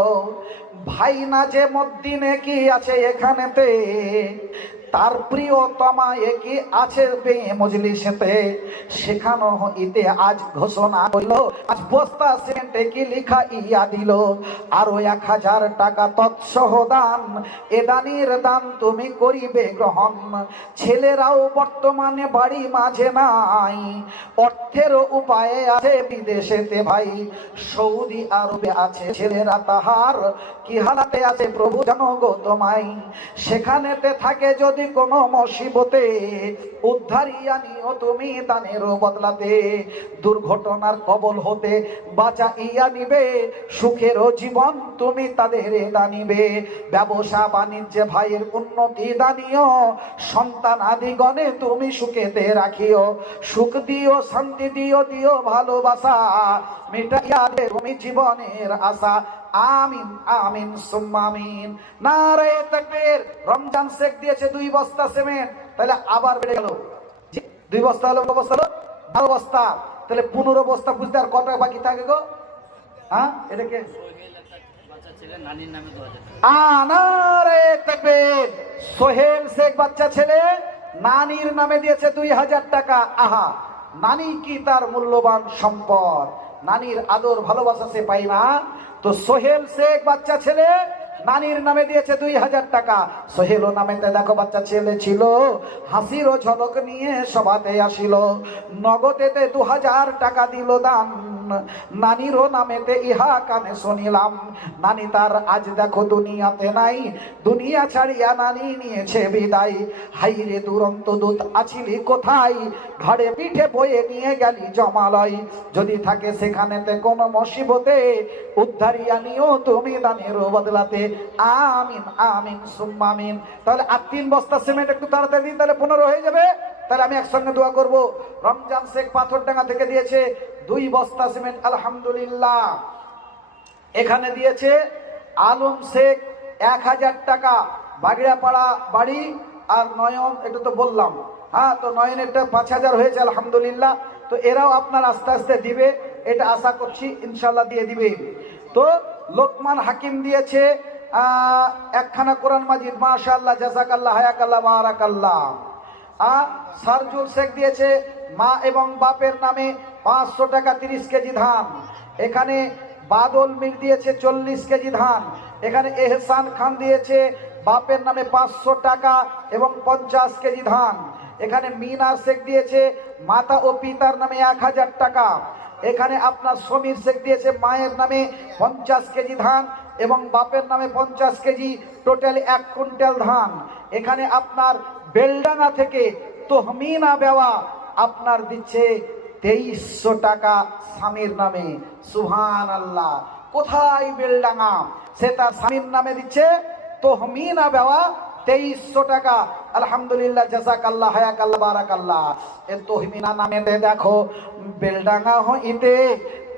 ভাই নাজেমউদ্দিনে কি আছে এখানেতে, তার প্রিয়তমা একই আছে মজলিসেতে, সেখানো হইতে আজ ঘোষণা হইল, আজ বস্তা সিমেন্টে কি লিখা ইয়া দিল, আরো 1000 টাকা তৎসহ দান, এ দানের দান তুমি করিবে গ্রহণ। ছেলেরাও বর্তমানে বাড়ি মাঝে নাই, অর্থের উপায়ে আছে বিদেশেতে ভাই, সৌদি আরবে আছে ছেলেরা তাহার, কি হালাতে আছে প্রভু জানো গো তোমায়। সেখানেতে থাকে যদি কোনো মুসিবতে, উদ্ধারিয়া নিও তুমি দানের বদলাতে, দুর্ঘটনার কবল হতে বাঁচাইয়া নিবে, সুখের জীবন তুমি তাদের দানিবে। ব্যবসা বাণিজ্যে ভাইয়ের উন্নতি দানিও, সন্তান আদিগণে তুমি সুখেতে রাখিও, সুখ দিও শান্তি দিও দিও ভালোবাসা, মিটাইয়া দে তুমি জীবনের আশা। আমিন আমিন সুম্মা আমিন। নারায়ে তাকবীর। রমজান শেখ দিয়েছে 2 বস্তা সিমেন্ট, তাহলে আবার বেড়ে গেল, 2 বস্তা হলো, কত বস্তা হলো? 12 বস্তা। তাহলে 15 বস্তা বুঝতে আর কত বাকি থাকে গো? হ্যাঁ, এটা কে? নানির নামে 2000 টাকা। নারায়ে তাকবীর। সোহেল শেখ বাচ্চা ছেলে নানির নামে দিয়েছে 2000 টাকা। আহা, নানি কি তার মূল্যবান সম্পদ, নানির আদর ভালোবাসা সে পাই না? তো সোহেল শেখ বাচ্চা ছেলে নানির নামে দিয়েছে 2000 টাকা। সোহেল নামেতে দেখো বাচ্চা ছেলে ছিল, হাসির ঝলক নিয়ে সভাতে আসিল, নগদেতে 2000 টাকা দিল দান, নানিরও নামেতে ইহা কানে শুনিলাম। নানি তার আজ দেখো দুনিয়াতে নাই, দুনিয়া ছাড়িয়া নানি নিয়েছে বিদায়। হাইরে দুরন্ত দূত আছিলি কোথায়, ঘাড়ে পিঠে বয়ে নিয়ে গেলি জমালয়, যদি থাকে সেখানেতে কোনো মুসিবতে, উদ্ধারিয়া নিও তুমি দানের বদলাতে। আমিন আমিন সুম্মা আমিন। তাহলে আর 3 বস্তা সিমেন্ট একটু তাড়াতাড়ি দিন, তাহলে 15 হয়ে যাবে। তাহলে আমি একসঙ্গে দোয়া করব। রমজান শেখ পাথরডাঙ্গা থেকে দিয়েছে 2 বস্তা সিমেন্ট, আলহামদুলিল্লাহ। এখানে দিয়েছে আলম শেখ 1000 টাকা, বাগড়াপাড়া বাড়ি। আর নয়ন, এটা তো বললাম, হ্যাঁ, তো নয়নেরটা 5000 হয়েছে, আলহামদুলিল্লাহ। তো এরাও আপনার আস্তে আস্তে দিবে, এটা আশা করছি ইনশাল্লাহ দিয়ে দিবে। তো লোকমান হাকিম দিয়েছে 1খানা কোরআন মাজিদ, মাশাআল্লাহ, জাযাকাল্লাহ, হায়াকাল্লাহ, বারাকাল্লাহ। সারজুল শেখ দিয়েছে মা এবং বাপের নামে 500 টাকা, 30 কেজি ধান। এখানে বাদল মির দিয়েছে 40 কেজি ধান। এখানে এহসান খান দিয়েছে বাপের নামে 500 টাকা এবং 50 কেজি ধান। এখানে মিনা শেখ দিয়েছে মাতা ও পিতার নামে 1000 টাকা। এখানে আপনার সমীর শেখ দিয়েছে মায়ের নামে 50 কেজি ধান এবং বাপের নামে 50 কেজি, টোটাল 1 কুইন্টাল ধান। এখানে আপনার বেলডাঙ্গা থেকে তহমিনা বেওয়া আপনার দিচ্ছে 2300 টাকা স্বামীর নামে। সুবহানাল্লাহ। কোথায় বেলডাঙ্গা, সে তার স্বামীর নামে দিচ্ছে তহমিনা বেওয়া 2300 টাকা, আলহামদুলিল্লাহ, জাযাকাল্লাহ, হায়াকাল্লাহ, বারাকাল্লাহ। এ তহমিনা নামে দেখো বেলডাঙ্গা হইতে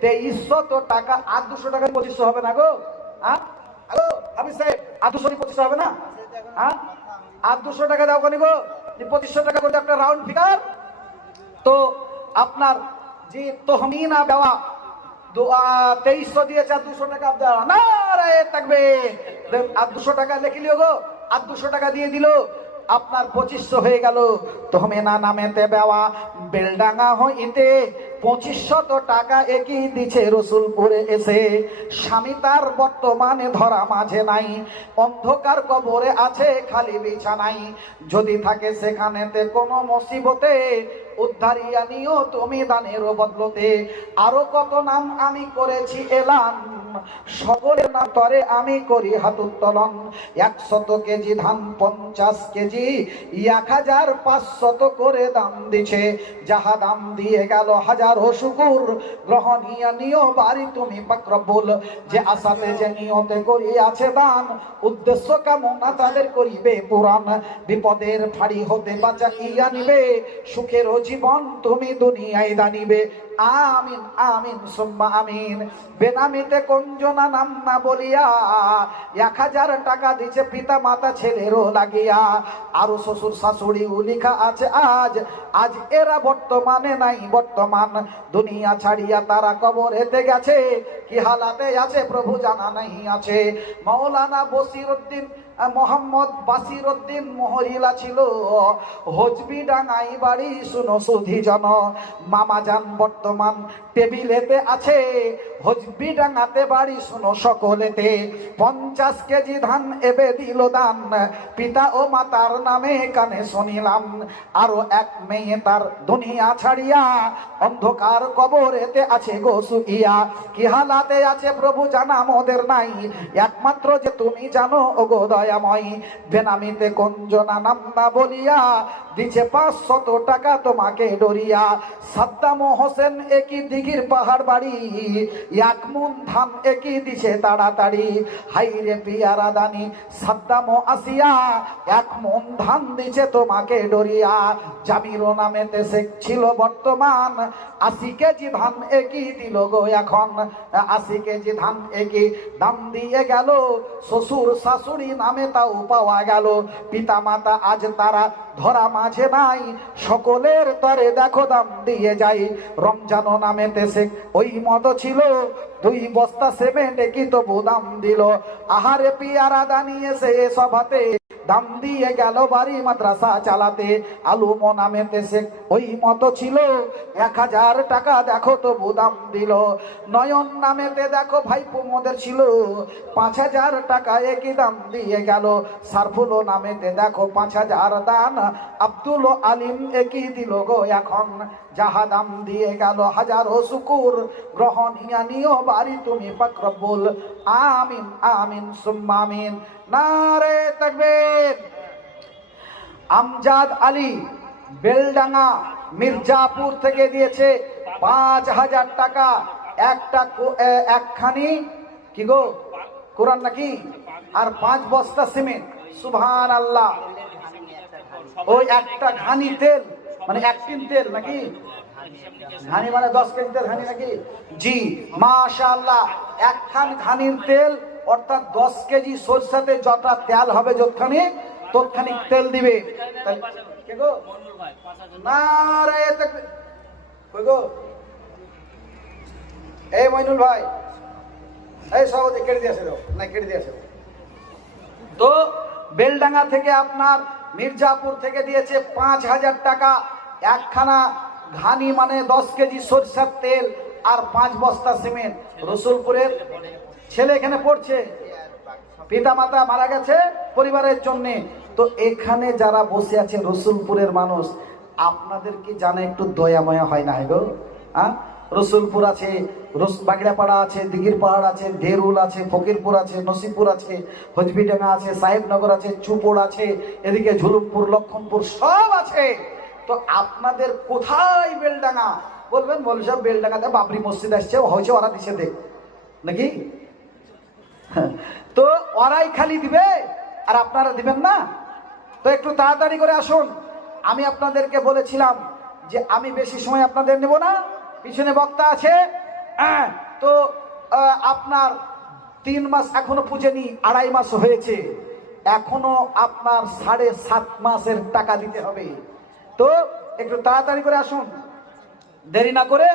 2300 টাকা। আর 200 টাকা 2500 হবে না গো? হ্যাঁ, হ্যালো হাবিব সাহেব, আর 200 2500 হবে না? হ্যাঁ, আর 200 টাকা দাও কোনি গো? 2500 টাকা করে একটা রাউন্ড ফিগার। তো আপনার যে তহমিনা দেওয়া 2300 দিয়েছে, আর 200 টাকা দেওয়া। নারায়ে তাকবীর। আর 200 টাকা লিখে লিও গো, আর 200 টাকা দিয়ে দিল, আপনার 2500 হয়ে গেল। তহমিনা নামেতে বেওয়া বেলডাঙ্গা হইতে 2500 টাকা একই দিছে রসুলপুরে এসে। স্বামী তার বর্তমানে ধরা মাঝে নাই, অন্ধকার কবরে আছে খালি বিছানাই, যদি থাকে সেখানেতে কোনো মুসিবতে, উদ্ধারিয়া নিও তুমি দানের বদলতে। আরো কত নাম আমি করেছি এলান, সকলের নাম তরে আমি করি হাত উত্তোলন। 100 কেজি ধান 50 কেজি, 1500 করে দাম দিছে, যাহা দাম দিয়ে গেল হাজারো শুকুর, গ্রহণীয় নিও বাড়ি তুমি পাকরবুল। যে আশাতে যে নিয়তে করি আছে দান, উদ্দেশ্য কামনা তাদের করিবে পুরাণ। বিপদের ফাড়ি হতে বাঁচাইয়া নিবে, সুখের জীবন তুমি দুনিয়ায় দানিবে। আমিন আমিন সুম্মা আমিন। বেনামিতে কোনজনা নাম না বলিয়া 1000 টাকা দিছে পিতা মাতা ছেলেরও লাগিয়া। আরো শ্বশুর শাশুড়ি লিখা আছে আজ, আজ এরা বর্তমানে নাই বর্তমান, দুনিয়া ছাড়িয়া তারা কবরেতে গেছে, কি হালাতে আছে প্রভু জানা নাই আছে। মাওলানা বসিরউদ্দিন মোহাম্মদ বাসিরউদ্দিন মোহরিলা ছিল হজবি ডাঙ্গাই বাড়ি। শুনো সুধি জন, মামা যান বর্তমান টেবিলেতে আছে, হজবি ডাঙ্গাতে বাড়ি। শুনো সকলেতে 50 কেজি ধান এবে দিল দান, পিতা ও মাতার নামে কানে শুনিলাম। আরো এক মেয়ে তার দুনিয়া ছাড়িয়া অন্ধকার কবরেতে আছে গো শুইয়া। কি হালাতে আছে প্রভু জানা মোদের নাই, একমাত্র যে তুমি জানো ও গো দয়াময়। বেনামিতে কঞ্জনা নাম না বলিয়া দিছে 500 টাকা তোমাকে ডরিয়া। সাদ্দাম হোসেন একই দিঘির পাহাড় বাড়ি, 1 মন ধান একই দিছে তাড়াতাড়ি। হাইরে পিয়ারা দানি সাদ্দাম আসিয়া 1 মন ধান দিছে তোমাকে ডরিয়া। জামিরো নামেতে শেখ ছিল বর্তমান, 80 কেজি ধান একই দিল গো এখন। 80 কেজি ধান একই দাম দিয়ে গেল, শ্বশুর শাশুড়ি নামে তাও পাওয়া গেল। পিতা মাতা আজ তারা ধরা মাঝে নাই, সকলের তরে দেখো দাম দিয়ে যাই। রমজানো নামেতে শেখ ওই মত ছিল, 2 বস্তা সিমেন্ট কি তবু দাম দিল। আহারে পিয়ারা দানিয়ে সে সভাতে দাম দিয়ে গেল বাড়ি মাদ্রাসা চালাতে। আলুমো নামেতে শেখ ওই মতো ছিল, 1000 টাকা দেখো তবু দাম দিল। নয়ন নামেতে দেখো ভাইপো মোদের ছিল, 5000 টাকা একই দাম দিয়ে গেল। সারফুলো নামেতে দেখো 5000 দান, আব্দুল আলিম একই দিল গো এখন। যাহা দাম দিয়ে গেল হাজারো শুকুর, গ্রহণিয়া নিও বাড়ি তুমি পাক রব্বুল আমিন আমিন সুম্মা আমিন। নারে তাকবীর। আমজাদ আলী বেলডাঙ্গা মির্জাপুর থেকে দিয়েছে 5000 টাকা। একখানি কি গো কোরআন নাকি, আর 5 বস্তা সিমেন্ট। সুবহানাল্লাহ। ওই একটা ঘানি তেল মানে 1 টিন তেল নাকি, ঘানি মানে 10 কেজি তেল ঘানি নাকি? জি মাশাআল্লাহ। একখান ঘানির তেল অর্থাৎ 10 কেজি সরষাতে যতটা তেল হবে যতখানি ততখানি তেল দিবে। কে গো? নারে তাকবীর। কই গো? এই মইনুল ভাই, এই সব কেটে দিয়েছে দাও না, কেটে দিয়েছে। তো বেলডাঙ্গা থেকে আপনার মির্জাপুর থেকে দিয়েছে 5000 টাকা। একখানা ঘানি মানে 10 কেজি সরষের তেল আর 5 বস্তা সিমেন্ট। রসুলপুরের ছেলে এখানে পড়ছে, পিতা মাতা মারা গেছে পরিবারের জন্য। তো এখানে যারা বসে আছে রসুলপুরের মানুষ, আপনাদের কি জানা একটু দয়াময়া হয় না গো? রসুলপুর আছে, বাগড়াপাড়া আছে, দিঘির পাহাড় আছে, ঢেরুল আছে, ফকিরপুর আছে, নসিপুর আছে, হজবিডাঙ্গা আছে, সাহেবনগর আছে, চুপড় আছে, এদিকে ঝুলুমপুর, লক্ষণপুর সব আছে। তো আপনাদের কোথায় বেলডাঙ্গা? বলবেন মৌলভী সাহেব বেলডাঙ্গাতে বাবরি মসজিদ আসছে, হয়েছে ওরা দিছে দেখ নাকি? তো ওরাই খালি দিবে আর আপনারা দিবেন না? তো একটু তাড়াতাড়ি করে আসুন। আমি আপনাদেরকে বলেছিলাম যে আমি বেশি সময় আপনাদের নেব না, পিছনে বক্তা আছে। তো আপনার 3 মাস এখনো পুজেনি, 2.5 মাস হয়েছে, এখনো আপনার 7.5 মাসের টাকা দিতে হবে। তো একটু তাড়াতাড়ি করে আসুন, দেরি না করে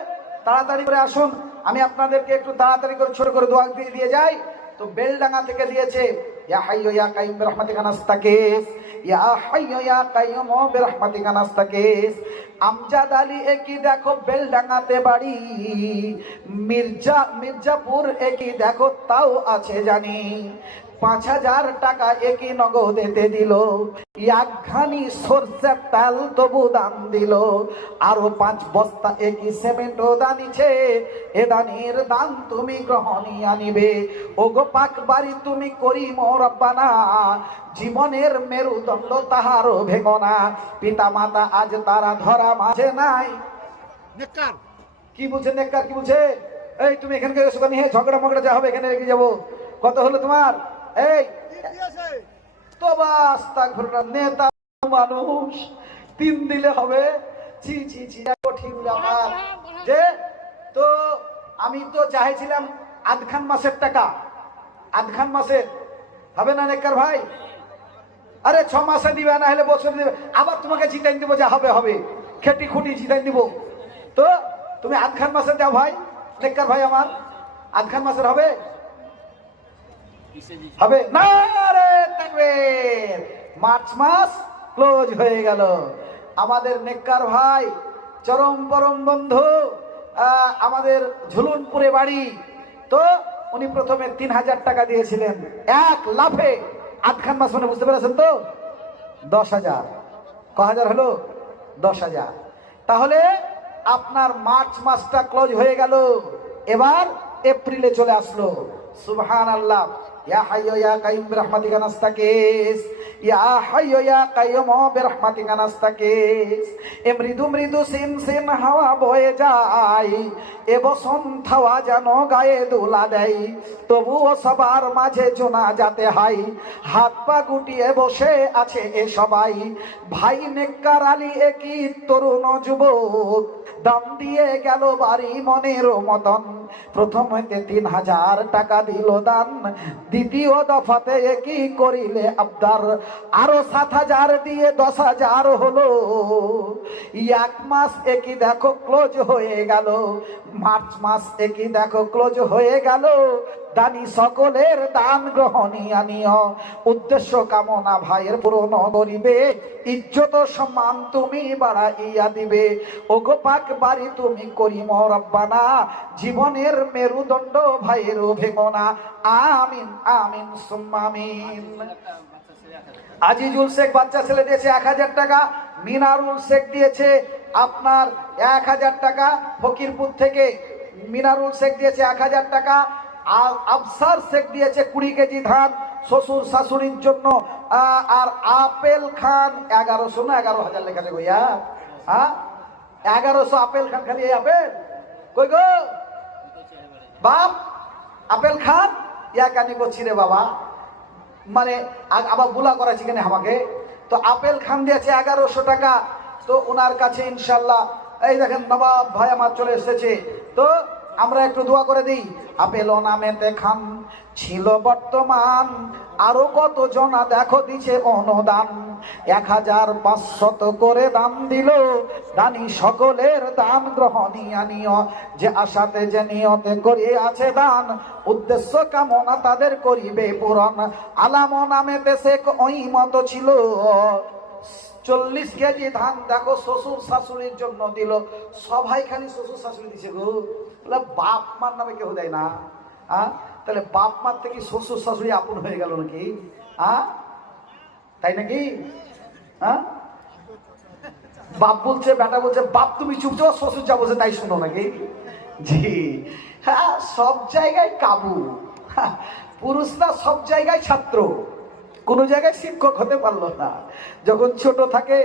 তাড়াতাড়ি করে আসুন। আমি আপনাদেরকে একটু তাড়াতাড়ি করে ছোট করে দোয়া দিয়ে যাই। তো বেলডাঙ্গা থেকে দিয়েছে ইয়া হাইয়্যু ইয়া কাইয়্যুম বিরহমাতিকা নাস্তাগীস, ইয়া হাইয়্যু ইয়া কাইয়্যুম বিরহমাতিকা নাস্তাগীস। আমজাদ আলী একই দেখো বেলডাঙ্গাতে বাড়ি, মির্জাপুর একই দেখো তাও আছে জানি। 5000 টাকা একই নগদেতে দিল, একখানি সরষের তেল তবু দাম দিল। আরো 5 বস্তা একই সিমেন্টও দানিছে, এ দানির দান তুমি গ্রহণিয়া নিবে। ও গো পাক বাড়ি তুমি করিম রব্বানা, জীবনের মেরুদণ্ড তাহারও ভেঙো না। পিতা মাতা আজ তারা ধরা মাঝে নাই। নেককার কি বুঝে? নেককার কি বুঝে? এই তুমি এখানকে এসো, আমি ঝগড়া মগড়া যা হবে এখানে রেখে যাবো। কত হলো তোমার? এই তো বাস নেতা মানুষ 3 দিলে হবে? ছি ছি ছি, কঠিন ব্যাপার। যে তো আমি তো চাইছিলাম 1.5 মাসের টাকা, 1.5 মাসের হবে না নেককার ভাই? আরে 6 মাসে দিবে, না হলে বছর দিবে, আবার তোমাকে জিতাই দিব, যা হবে হবে, খেটি খুঁটি জিতাই দিব। তো তুমি 1.5 মাসে দাও ভাই, নেককার ভাই আমার। আদখান মাসের হবে? কিসে দিচ্ছে? হবে না রে তাকবীর। মার্চ মাস ক্লোজ হয়ে গেল। আমাদের নেককার ভাই, চরম পরম বন্ধু, আমাদের ঝুলনপুরে বাড়ি, তো উনি প্রথমে 3000 টাকা দিয়েছিলেন এক লাফে। আদখান মাস মানে বুঝতে পেরেছেন তো? 10,000। হাজার হলো? 10,000। তাহলে আপনার মার্চ মাসটা ক্লোজ হয়ে গেল। এবার এপ্রিলে চলে আসলো। সুবহানাল্লাহ। ইয়া হাইয়্যু ইয়া কাইয়্যুম বিরহমাতিকা নাস্তাগীস, ইয়া হাইয়্যু ইয়া কাইয়্যুম বিরহমাতিকা নাস্তাগীস। এ মৃদু মৃদু সিন সিন হাওয়া বয়ে যায়, এ বসন্ত হাওয়া যেন গায়ে দোলা দেয়, তবুও সবার মাঝে জোনা যাতে হাই, হাত পা গুটিয়ে বসে আছে এ সবাই। ভাই নেককার আলী একই তরুণ যুবক, দাম দিয়ে গেল বাড়ি মনের মতন। প্রথম হইতে 3000 টাকা দিল দান, দ্বিতীয় দফাতে একই করিলে আবদার, আরো 7,000 দিয়ে 10,000 হলো। এক মাস একই দেখো ক্লোজ হয়ে গেল। মার্চ মাস একই দেখো ক্লোজ হয়ে গেল। দানি সকলের দান গ্রহণীয় নিয়, উদ্দেশ্য কামনা ভাইয়ের পূরণ করিবে, ইজ্জত সম্মান তুমি বাড়াইয়া দিবে। ওগো পাক বাড়ি তুমি করিম রব্বানা, জীবনের মেরুদণ্ড ভাইয়ের ভেঙনা। আমিন আমিন সুম্মা আমিন। আজিজুল শেখ বাচ্চা ছেলে দিয়েছে 1000 টাকা। মিনারুল শেখ দিয়েছে আপনার 1000 টাকা ফকিরপুর থেকে। মিনারুল শেখ দিয়েছে 1000 টাকা। আর আফসার শেখ দিয়েছে 20 কেজি ধান শ্বশুর শাশুড়ির জন্য। আর আপেল খান 1100 না 11,000 লেখা আছে গইয়া? হ্যাঁ 1100 আপেল খান। খালি এই আপেল কই গো বাপ? আপেল খান ইয়া কানি করছি রে বাবা, মানে আবার বুলা করাছি কেন আমাকে? তো আপেল খান দিয়েছে 1100 টাকা। তো ওনার কাছে ইনশাল্লাহ এই দেখেন নবাব ভাই আমার চলে এসেছে, তো আমরা একটু দোয়া করে দিই। আপেল নামেতে খান ছিল বর্তমান, আরো কত জনা দেখো দিছে অনুদান। 1500 করে দান দিল, দানি সকলের দান গ্রহণীয় নিয়, যে আশাতে যে নিয়তে করিয়ে আছে দান, উদ্দেশ্য কামনা তাদের করিবে পূরণ। আলাম নামেতে শেখ ওই মতো ছিল, 40 কেজি ধান দেখো শ্বশুর শাশুড়ির জন্য দিল। সবাই খালি শ্বশুর শাশুড়ি দিছে গো, বাপ মার নামে কেউ দেয় না। তাহলে বাপ মার থেকে শ্বশুর শাশুড়ি আপন হয়ে গেল নাকি? তাই নাকি? বাপ বলছে, বেটা বলছে বাপ তুমি চুপ যাও, শ্বশুর যা বলছে তাই শুনো নাকি? জি হ্যাঁ, সব জায়গায় কাবু। পুরুষরা সব জায়গায় ছাত্র, কোন জায়গায় শিক্ষক হতে পারলো না। যখন ছোট থাকে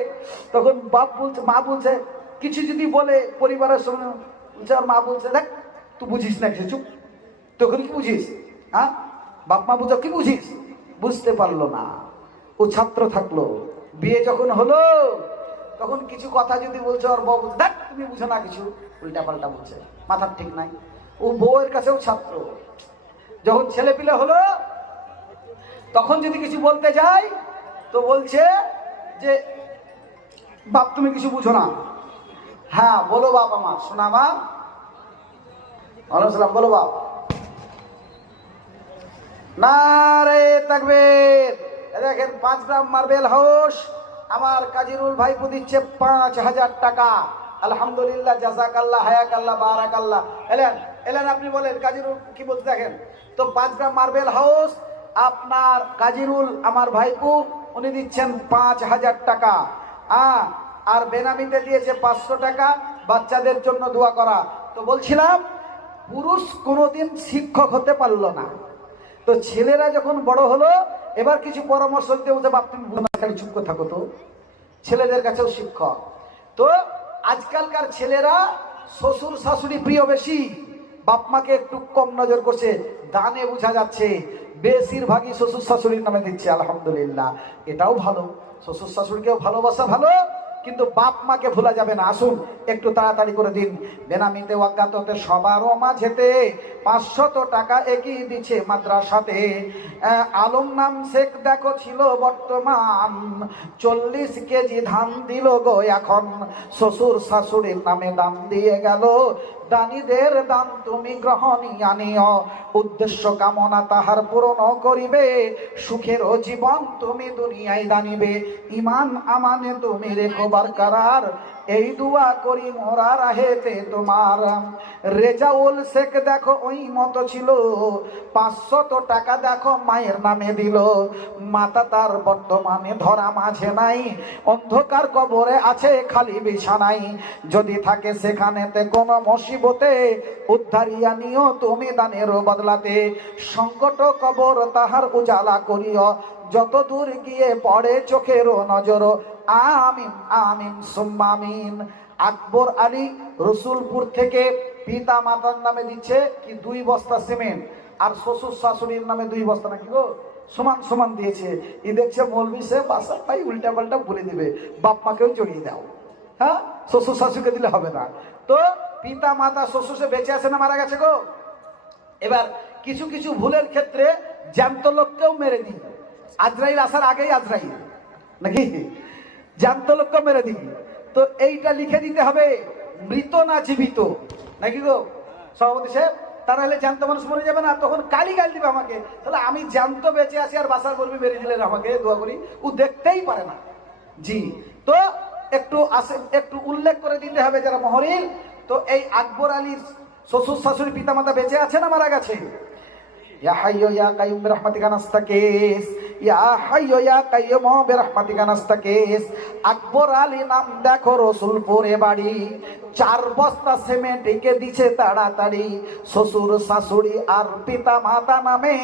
তখন বাপ বলছে, মা বলছে কিছু যদি বলে পরিবারের সঙ্গে, মা বলছে দেখ তুই বুঝিস না কিছু, চুপ, তখন কি বুঝিস? বাপ মা বুঝো কি বুঝিস? বুঝতে পারলো না, ও ছাত্র থাকলো। বিয়ে যখন হলো তখন কিছু কথা যদি বলছে, ওর বউ বলছে দেখ তুমি বুঝো না কিছু, উল্টা পাল্টা বলছে, মাথার ঠিক নাই। ও বউয়ের কাছেও ছাত্র। যখন ছেলে পিলে হলো তখন যদি কিছু বলতে যাই তো বলছে যে বাপ তুমি কিছু বুঝো না। হ্যাঁ বলো বাপ আমার, শোনা মা, সালাম বলো বাপ। নারে তাকবীর। দেখেন 5 গ্রাম মার্বেল হাউস আমার কাজিরুল ভাইপু দিচ্ছে 5,000 টাকা। আলহামদুলিল্লাহ, জাযাকাল্লাহ, হায়াকাল্লাহ, বারাকাল্লাহ। এলেন আপনি বলেন কাজিরুল কি বলতে দেখেন তো। 5 গ্রাম মার্বেল হাউস আপনার কাজিরুল আমার ভাইপু উনি দিচ্ছেন 5,000 টাকা। আর বেনামিতে দিয়েছে 500 টাকা বাচ্চাদের জন্য দোয়া করা। তো বলছিলাম পুরুষ কোনোদিন শিক্ষক হতে পারলো না, তো ছেলেরা যখন বড় হলো এবার কিছু পরামর্শ দিতে বলতে, বাপ তুমি খালি চুপ করে থাকো তো। ছেলেদের কাছেও শিক্ষক। তো আজকালকার ছেলেরা শ্বশুর শাশুড়ি প্রিয় বেশি, বাপ মাকে একটু কম নজর করছে, দানে বোঝা যাচ্ছে। বেশিরভাগই শ্বশুর শাশুড়ির নামে দিচ্ছে। আলহামদুলিল্লাহ, এটাও ভালো, শ্বশুর শাশুড়িকেও ভালোবাসা ভালো, কিন্তু বাপ মাকে ভোলা যাবে না। আসুন একটু তাড়াতাড়ি করে দিন। বেনামিতে অজ্ঞাততে সবারও মাঝেতে 500 টাকা এগিয়ে দিচ্ছে মাদ্রাসাতে। আলম নাম শেখ দেখো ছিল বর্তমান, 40 কেজি ধান দিল গো এখন, শ্বশুর শাশুড়ির নামে দান দিয়ে গেল, দানীদের দান তুমি গ্রহণীয় নিও, উদ্দেশ্য কামনা তাহার পূরণ করিবে, সুখের জীবন তুমি দুনিয়ায় দানিবে, ইমান আমানে তুমি রেখো বরকরার, এই দুয়া করি মোরা রাহেতে তোমার। রেজাউল শেখ দেখো ওই মতো ছিল, 500 টাকা দেখো মায়ের নামে দিল, মাতা তার বর্তমানে ধরা মাঝে নাই, অন্ধকার কবরে আছে খালি বিছানাই, যদি থাকে সেখানেতে কোনো মুসিবতে, উদ্ধারিয়া নিও তুমি দানের বদলাতে, সংকট কবর তাহার উজালা করিও, যত দূর গিয়ে পড়ে চোখের নজর, আমিন আমিন সুম্মা আমিন। আকবর আলী রসুলপুর থেকে পিতা মাতার নামে দিচ্ছে কি 2 বস্তা সিমেন্ট, আর শ্বশুর শাশুড়ির নামে 2 বস্তা, নাকি গো সমান সমান দিয়েছে। ই দেখছে মৌলবি সে বাসা পাই উল্টা পাল্টা বলে দিবে, বাপ মাকেও জড়িয়ে দাও, হ্যাঁ শ্বশুর শাশুকে দিলে হবে না। তো পিতা মাতা শ্বশুর সে বেঁচে আছে না মারা গেছে গো? এবার কিছু কিছু ভুলের ক্ষেত্রে জ্যান্ত লোককেও মেরে দিই, আজরাইল আসার আগেই আজরাইল, নাকি জ্যান্ত লোককেও মেরে দিই। তো এইটা লিখে দিতে হবে মৃত না জীবিত, নাকি গো সভাপতি সাহেব? তারা হলে জ্যান্ত মানুষ মরে যাবে না, তখন গালি দিবে আমাকে, তাহলে আমি জ্যান্ত বেঁচে আছি আর বাসার বলবি মেরে দিলেন আমাকে, দোয়া করি ও দেখতেই পারে না। জি, তো একটু উল্লেখ করে দিতে হবে যারা মহরিল। তো এই আকবর আলীর শ্বশুর শাশুড়ি পিতা মাতা বেঁচে আছে না মারা গেছে? ইয়া হাইয়্যু ইয়া কাইয়্যুম বিরহমাতিকা নাস্তাগীস, ইয়া হাইয়্যু ইয়া কাইয়্যুম বিরহমাতিকা নাস্তাগীস। আকবর আলী নাম দেখো রসুলপুরে বাড়ি, 4 বস্তা সিমেন্ট একে দিছে তাড়াতাড়ি, শ্বশুর শাশুড়ি আর পিতা মাতা নামে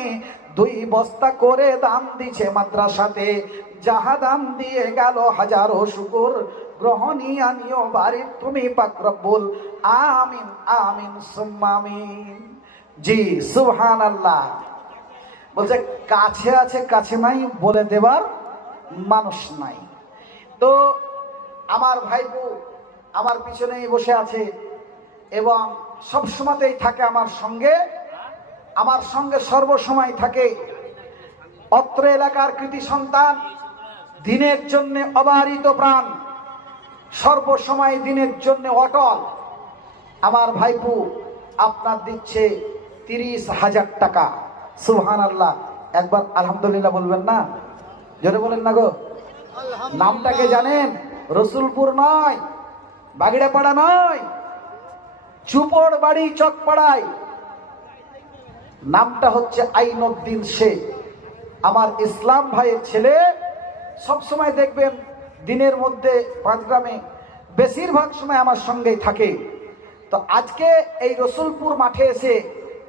2 বস্তা করে দান দিছে মাদ্রাসাতে, যাহা দান দিয়ে গেল হাজারো শুকর, গ্রহণীয় নিও বাড়ি তুমি পাক রব্বুল, আমিন আমিন সুম্মা আমিন। জি সুবহানাল্লাহ। বলছে কাছে আছে কাছে নাই বলে দেবার মানুষ নাই। তো আমার ভাইপো আমার পিছনেই বসে আছে এবং সব সময়তেই থাকে আমার সঙ্গে সর্বসময় থাকে। অত্র এলাকার কৃতি সন্তান, দিনের জন্য অবারিত প্রাণ, সর্বসময় দিনের জন্য অটল আমার ভাইপো আপনার দিচ্ছে 30,000 টাকা। সুবহানাল্লাহ। একবার আলহামদুলিল্লাহ বলবেন না? জোরে বলেন না গো। নামটাকে জানেন? রসুলপুর নয়, বাগিড়াপাড়া নয়, চুপড় বাড়ি চকপাড়ায়। নামটা হচ্ছে আইনউদ্দিন শেখ, আমার ইসলাম ভাইয়ের ছেলে। সবসময় দেখবেন দিনের মধ্যে 5 গ্রামে বেশিরভাগ সময় আমার সঙ্গেই থাকে। তো আজকে এই রসুলপুর মাঠে এসে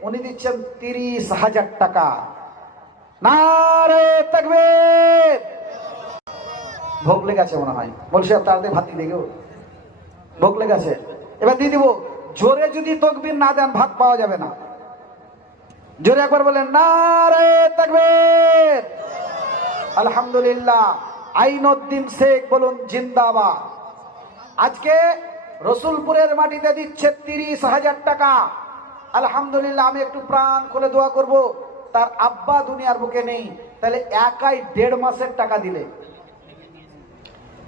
উনি দিচ্ছেন 30,000 টাকা। নারে তাকবীর। ভোগ লেগেছে মনে হয়, বলছি আপনাদের ভাত দিয়ে গো, ভোগ লেগেছে, এবার দিয়ে দিব। জোরে যদি তকবীর না দেন ভাত পাওয়া যাবে না। জোরে একবার বলেন নারে তাকবীর। আলহামদুলিল্লাহ। আইনউদ্দিন শেখ বলুন জিন্দাবাদ। আজকে রসুলপুরের মাটিতে দিচ্ছে 30,000 টাকা। আলহামদুলিল্লাহ। আমি একটু প্রাণ খুলে দোয়া করব, তার আব্বা দুনিয়ার বুকে নেই, তাহলে একাই 1.5 মাসের টাকা দিলে।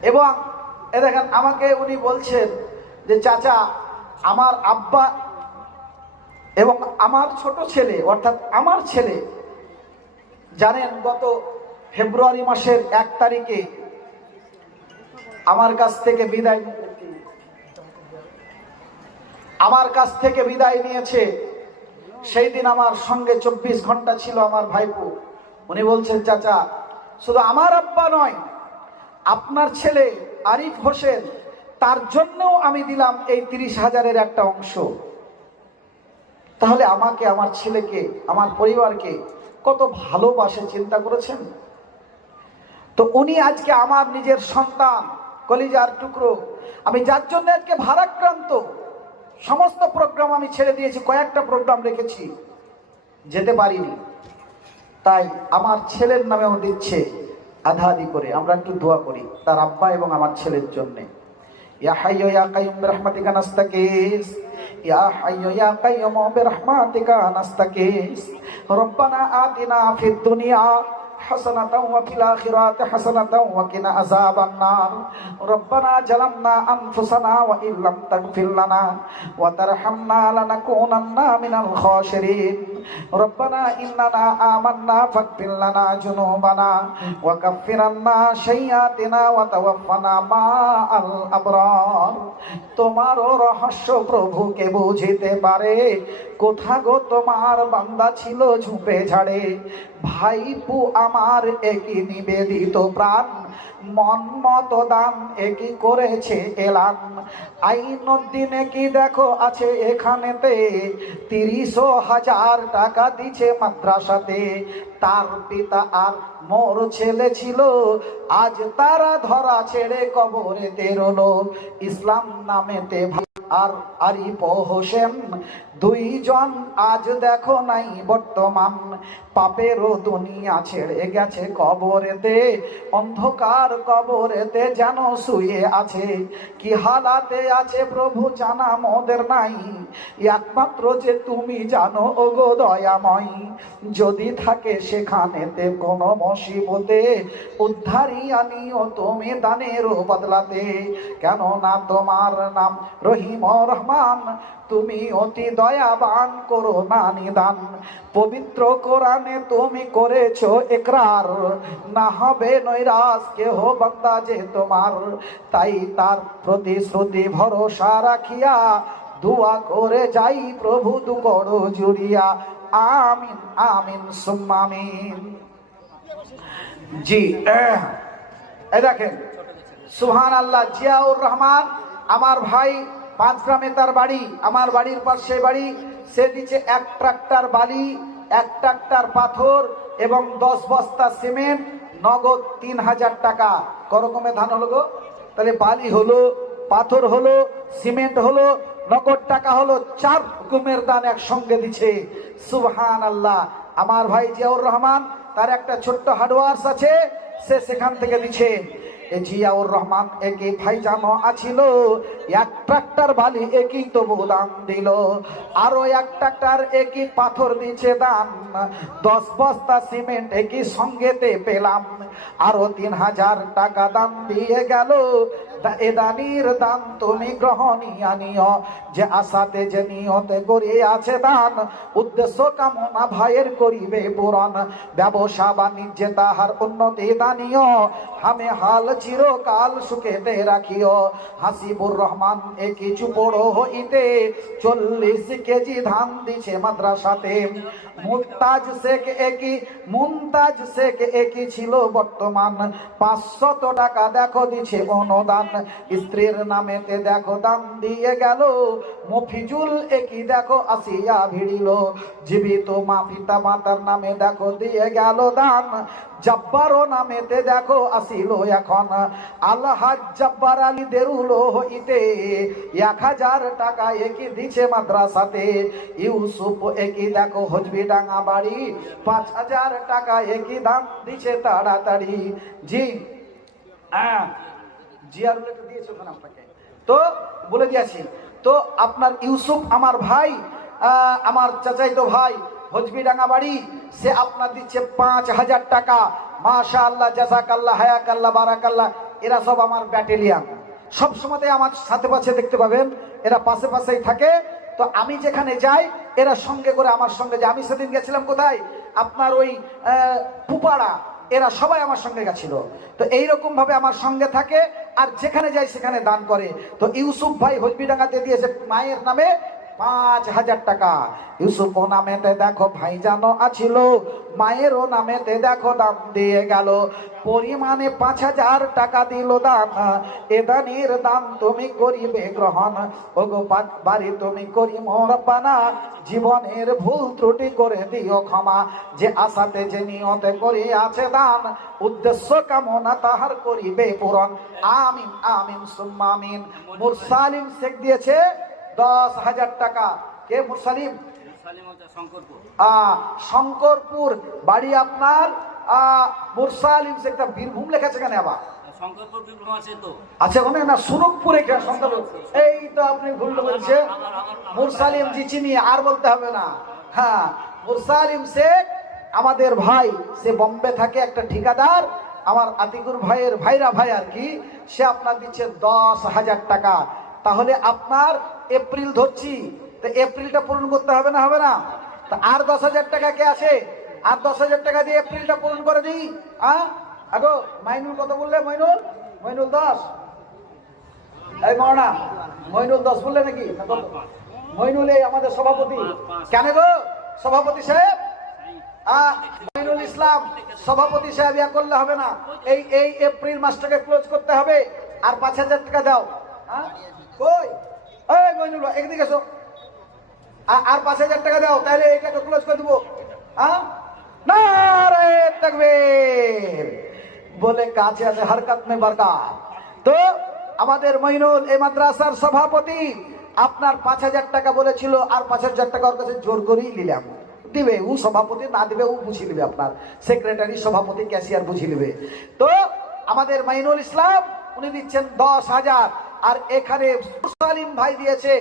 এবং এ দেখেন আমাকে উনি বলছেন যে চাচা আমার আব্বা এবং আমার ছোট ছেলে, অর্থাৎ আমার ছেলে, জানেন গত ফেব্রুয়ারি মাসের 1 তারিখে আমার কাছ থেকে বিদায় নিয়েছে। সেই দিন আমার সঙ্গে 24 ঘন্টা ছিল আমার ভাইপো। উনি বলছেন চাচা শুধু আমার আব্বা নয়, আপনার ছেলে আরিফ হোসেন, তার জন্যও আমি দিলাম এই 30,000-এর একটা অংশ। তাহলে আমাকে, আমার ছেলেকে, আমার পরিবারকে কত ভালোবাসে চিন্তা করেছেন? তো উনি আজকে আমার নিজের সন্তান, কলিজার টুকরো। আমি যার জন্য আজকে ভারাক্রান্ত, সমস্ত প্রোগ্রাম আমি ছেড়ে দিয়েছি, কয়েকটা প্রোগ্রাম রেখেছি, যেতে পারিনি। তাই আমার ছেলের নামেও দিচ্ছে আধা আধি করে। আমরা একটু দোয়া করি তার আব্বা এবং আমার ছেলের জন্য। ইয়া হাইয়্যু ইয়া কাইয়্যুম বিরহমাতিকা নাস্তাগীস, ইয়া হাইয়্যু ইয়া কাইয়্যুম বিরহমাতিকা নাস্তাগীস। রব্বানা আতিনা ফিদ দুনিয়া হাসানাতাও ওয়া ফিল আখিরাতি হাসানাতাও ওয়া কিনা আযাবান নার রব্বানা জালামনা আনফুসানা ওয়া ইল্লাম তাগফির লানা ওয়া তারহামনা লানাকুনান্না মিনাল খাসিরিন রব্বানা ইন্নানা আমান্না ফাগফির লানা যুনুবানা ওয়া কাফফির আন্না সাইয়্যাতিনা ওয়া তাওয়াফফানা মা'আল আবরার। তোমারও রহস্য প্রভুকে বুঝিতে পারে, কোথা গো তোমার বান্দা ছিল ঝুপে ঝাড়ে। ভাইপু আমার একই নিবেদিত প্রাণ, মন মত দান একই করেছে এলান। আইনুদ্দিনে কি দেখো আছে এখানেতে, 30,000 টাকা দিছে মাদ্রাসাতে। তার পিতা আর মোর ছেলে ছিল, আজ তারা ধরা ছেড়ে কবরেতে রলো। ইসলাম নামেতে আর আরিফ হোসেন দুইজন আজ দেখো নাই বর্তমান। পাপেরও দুনিয়া ছেড়ে গেছে কবরেতে, অন্ধকার কবরেতে যেন শুয়ে আছে। কি হালাতে আছে প্রভু জানা মোদের নাই, একমাত্র যে তুমি জানো ওগো দয়াময়। যদি থাকে সেখানেতে কোনো মুসিবতে, উদ্ধারি আনিও তুমি দানেরও বদলাতে। কেননা তোমার নাম রহিম রহমান, তুমি অতি দয়াবান, করো না নিদান। পবিত্র কোরআনে তুমি করেছো ইকরার, না হবে নৈরাশ কেহ বান্দা যে তোমার। তাই তার প্রতিশ্রুতি ভরসা রাখিয়া দোয়া করে যাই প্রভু দু করো জুড়িয়া। আমিন আমিন সুম্মা আমিন। জি এই দেখেন সুবহানাল্লাহ, জিয়াউর রহমান আমার ভাই, 5 গ্রামে তার বাড়ি, আমার বাড়ির পাশে বাড়ি। সে দিচ্ছে 1 ট্রাক্টর বালি, 1 ট্রাক্টর পাথর এবং 10 বস্তা সিমেন্ট, নগদ 3,000 টাকা। করকমে ধান হলো গো, তাহলে বালি হলো, পাথর হলো, সিমেন্ট হলো, নগদ টাকা হলো, 4 রকমের দান একসঙ্গে দিচ্ছে। সুবহানাল্লাহ। আমার ভাই জিয়াউর রহমান, তার একটা ছোট্ট হার্ডওয়ার্স আছে, সে সেখান থেকে দিচ্ছে। জিয়াউর রহমান একই ভাই জানো আছিল, 1 ট্রাক্টর বালি একই তবু দান দিল। আরো 1 ট্রাক্টর একই পাথর দিচ্ছে দান, 10 বস্তা সিমেন্ট একই সঙ্গেতে পেলাম। আরো 3,000 টাকা দান দিয়ে গেল। এ দানির দান তুমি গ্রহণীয় নিও, যে আশাতে যে নিয়তে করি আছে দান, উদ্দেশ্য কামনা ভাইয়ের করিবে পূরণ। ব্যবসা বাণিজ্যে তাহার উন্নতি দানিও, আমি হাল চিরকাল সুখেতে রাখিও। হাসিবুর রহমান একই চুপড়ো হইতে 40 কেজি ধান দিছে মাদ্রাসাতে। মুমতাজ শেখ একই ছিল বর্তমান, 500 টাকা দেখো দিছে অনুদান। স্ত্রীর নামেতে দেখো দান দিয়ে গেল, মফিজুল একই দেখো আসিয়া ভিড়িল। জীবিত মা পিতা মাতার নামে দেখো দিয়ে গেল দান, জব্বারও নামেতে দেখো আসিল এখন। আলহাজ জব্বার আলী দেরুল হইতে 1,000 টাকা একই দিছে মাদ্রাসাতে। ইউসুফ একই দেখো হজবি ডাঙ্গা বাড়ি, 5,000 টাকা একই দান দিছে তাড়াতাড়ি। জি হ্যাঁ, জিয়ারুল একটু দিয়েছে ওখানে আপনাকে, তো বলে দিয়েছি। তো আপনার ইউসুফ আমার ভাই, আমার চাচাইতো ভাই, হজবিডাঙ্গা বাড়ি, সে আপনার দিচ্ছে 5,000 টাকা। মাশাআল্লাহ, জাযাকাল্লাহ, হায়াকাল্লাহ, বারাকাল্লাহ। এরা সব আমার ব্যাটালিয়ান, সব সময়তে আমার সাথে পাশে দেখতে পাবেন, এরা পাশে পাশেই থাকে। তো আমি যেখানে যাই এরা সঙ্গে করে আমার সঙ্গে যায়। আমি সেদিন গেছিলাম কোথায়, আপনার ওই পুপাড়া, এরা সবাই আমার সঙ্গে গেছিল। তো এইরকম ভাবে আমার সঙ্গে থাকে, আর যেখানে যাই সেখানে দান করে। তো ইউসুফ ভাই হজবিডাঙ্গাতে দিয়েছে মায়ের নামে 5,000 টাকা। ইউসুফ ও নামেতে দেখো ভাই জানো আছিল, মায়েরও নামেতে দেখো দান দিয়ে গেল। পরিমাণে 5,000 টাকা দিল দান। এ দানের দান তুমি করিবে গ্রহণ, ওগো বাড়ি তুমি করি রব্বানা। জীবনের ভুল ত্রুটি করে দিও ক্ষমা, যে আশাতে যে নিয়তে করি আছে দান, উদ্দেশ্য কামনা তাহার করিবে পূরণ। আমিন আমিন সুম্মা আমিন। মুরসালিম শেখ দিয়েছে 10,000 টাকা। কে মুরসালিম? শঙ্করপুর বাড়ি আপনার। মুরসালিম শেখ, বীরভূম লেখা কেন আবার? আচ্ছা ওখানে না, সুরকপুরে এই তো আপনি ভুল বলছে। মুরসালিম জি চিনি, আর বলতে হবে না। হ্যাঁ, মুরসালিম শেখ আমাদের ভাই সে বোম্বে থাকে একটা ঠিকাদার, আমার আতিকুর ভাইয়ের ভাই আর কি, সে আপনার দিচ্ছে 10,000 টাকা। তাহলে আপনার এপ্রিল ধরছি, তো এপ্রিলটা পূরণ করতে হবে না, হবে না? তা আর 10,000 টাকা কে আছে? আর 10,000 টাকা দিয়ে এপ্রিলটা পূরণ করে দিই। আগো মাইনুল কত বললে? মইনুল 10। এই মরনা মইনুল 10 বললে নাকি? মইনুল এই আমাদের সভাপতি। কেন গো সভাপতি সাহেব? মইনুল ইসলাম সভাপতি সাহেব ইয়া করলে হবে না, এই এপ্রিল মাসটাকে ক্লোজ করতে হবে। আর 5,000 টাকা দাও। কই এই মইনুল একদিকে এসো, আর 5,000 টাকা দাও, তাহলে এটাকে ক্লোজ করে দেবো। নারে তাকবীর বলে কাছে আছে হরকত মে বরকত। তো আমাদের মইনুল এই মাদ্রাসার সভাপতি আপনার 5,000 টাকা বলেছিল, আর 5,000 টাকা ওর কাছে জোর করেই নিলাম। দিবে ও সভাপতি, না দিবে ও বুঝিয়ে নেবে, আপনার সেক্রেটারি সভাপতি ক্যাশিয়ার বুঝিয়ে নেবে। তো আমাদের মাইনুল ইসলাম উনি দিচ্ছেন 10,000, আর এখানে সালিম ভাই দিয়েছে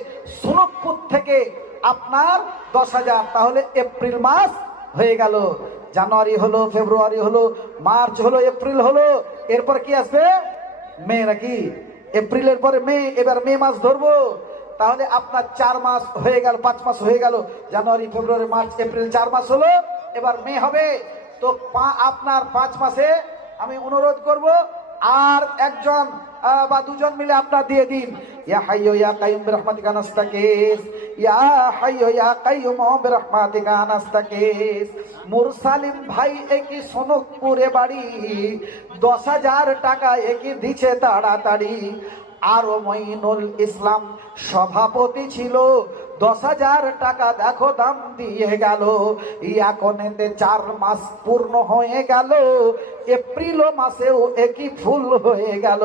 সোনকপুর থেকে আপনার 10,000। তাহলে এপ্রিল মাস হয়ে গেল, জানুয়ারি হলো, ফেব্রুয়ারি হলো, মার্চ হলো, এপ্রিল হলো, এরপর কি আসবে? মে নাকি? এপ্রিলের পরে মে, এবার মে মাস ধরবো। তাহলে আপনার 4 মাস হয়ে গেল, 5 মাস হয়ে গেল, জানুয়ারি ফেব্রুয়ারি মার্চ এপ্রিল 4 মাস হলো, এবার মে হবে। তো আপনার 5 মাসে আমি অনুরোধ করব আর একজন বা দুজন মিলে আপনার দিয়ে দিন। ইয়া হাইয়ু ইয়া কাইয়ুম বিরহমাতিকা নাস্তাগীস, ইয়া হাইয়ু ইয়া কাইয়ুম বিরহমাতিকা নাস্তাগীস। মুরসালিম ভাই একই সোনকপুরে বাড়ি, 10,000 টাকা একই দিছে তাড়াতাড়ি। আরো মইনুল ইসলাম সভাপতি ছিল, 10,000 টাকা দেখো দাম দিয়ে গেল। ইয়াকনেতে 4 মাস পূর্ণ হয়ে গেল, এপ্রিল মাসেও একই ফুল হয়ে গেল।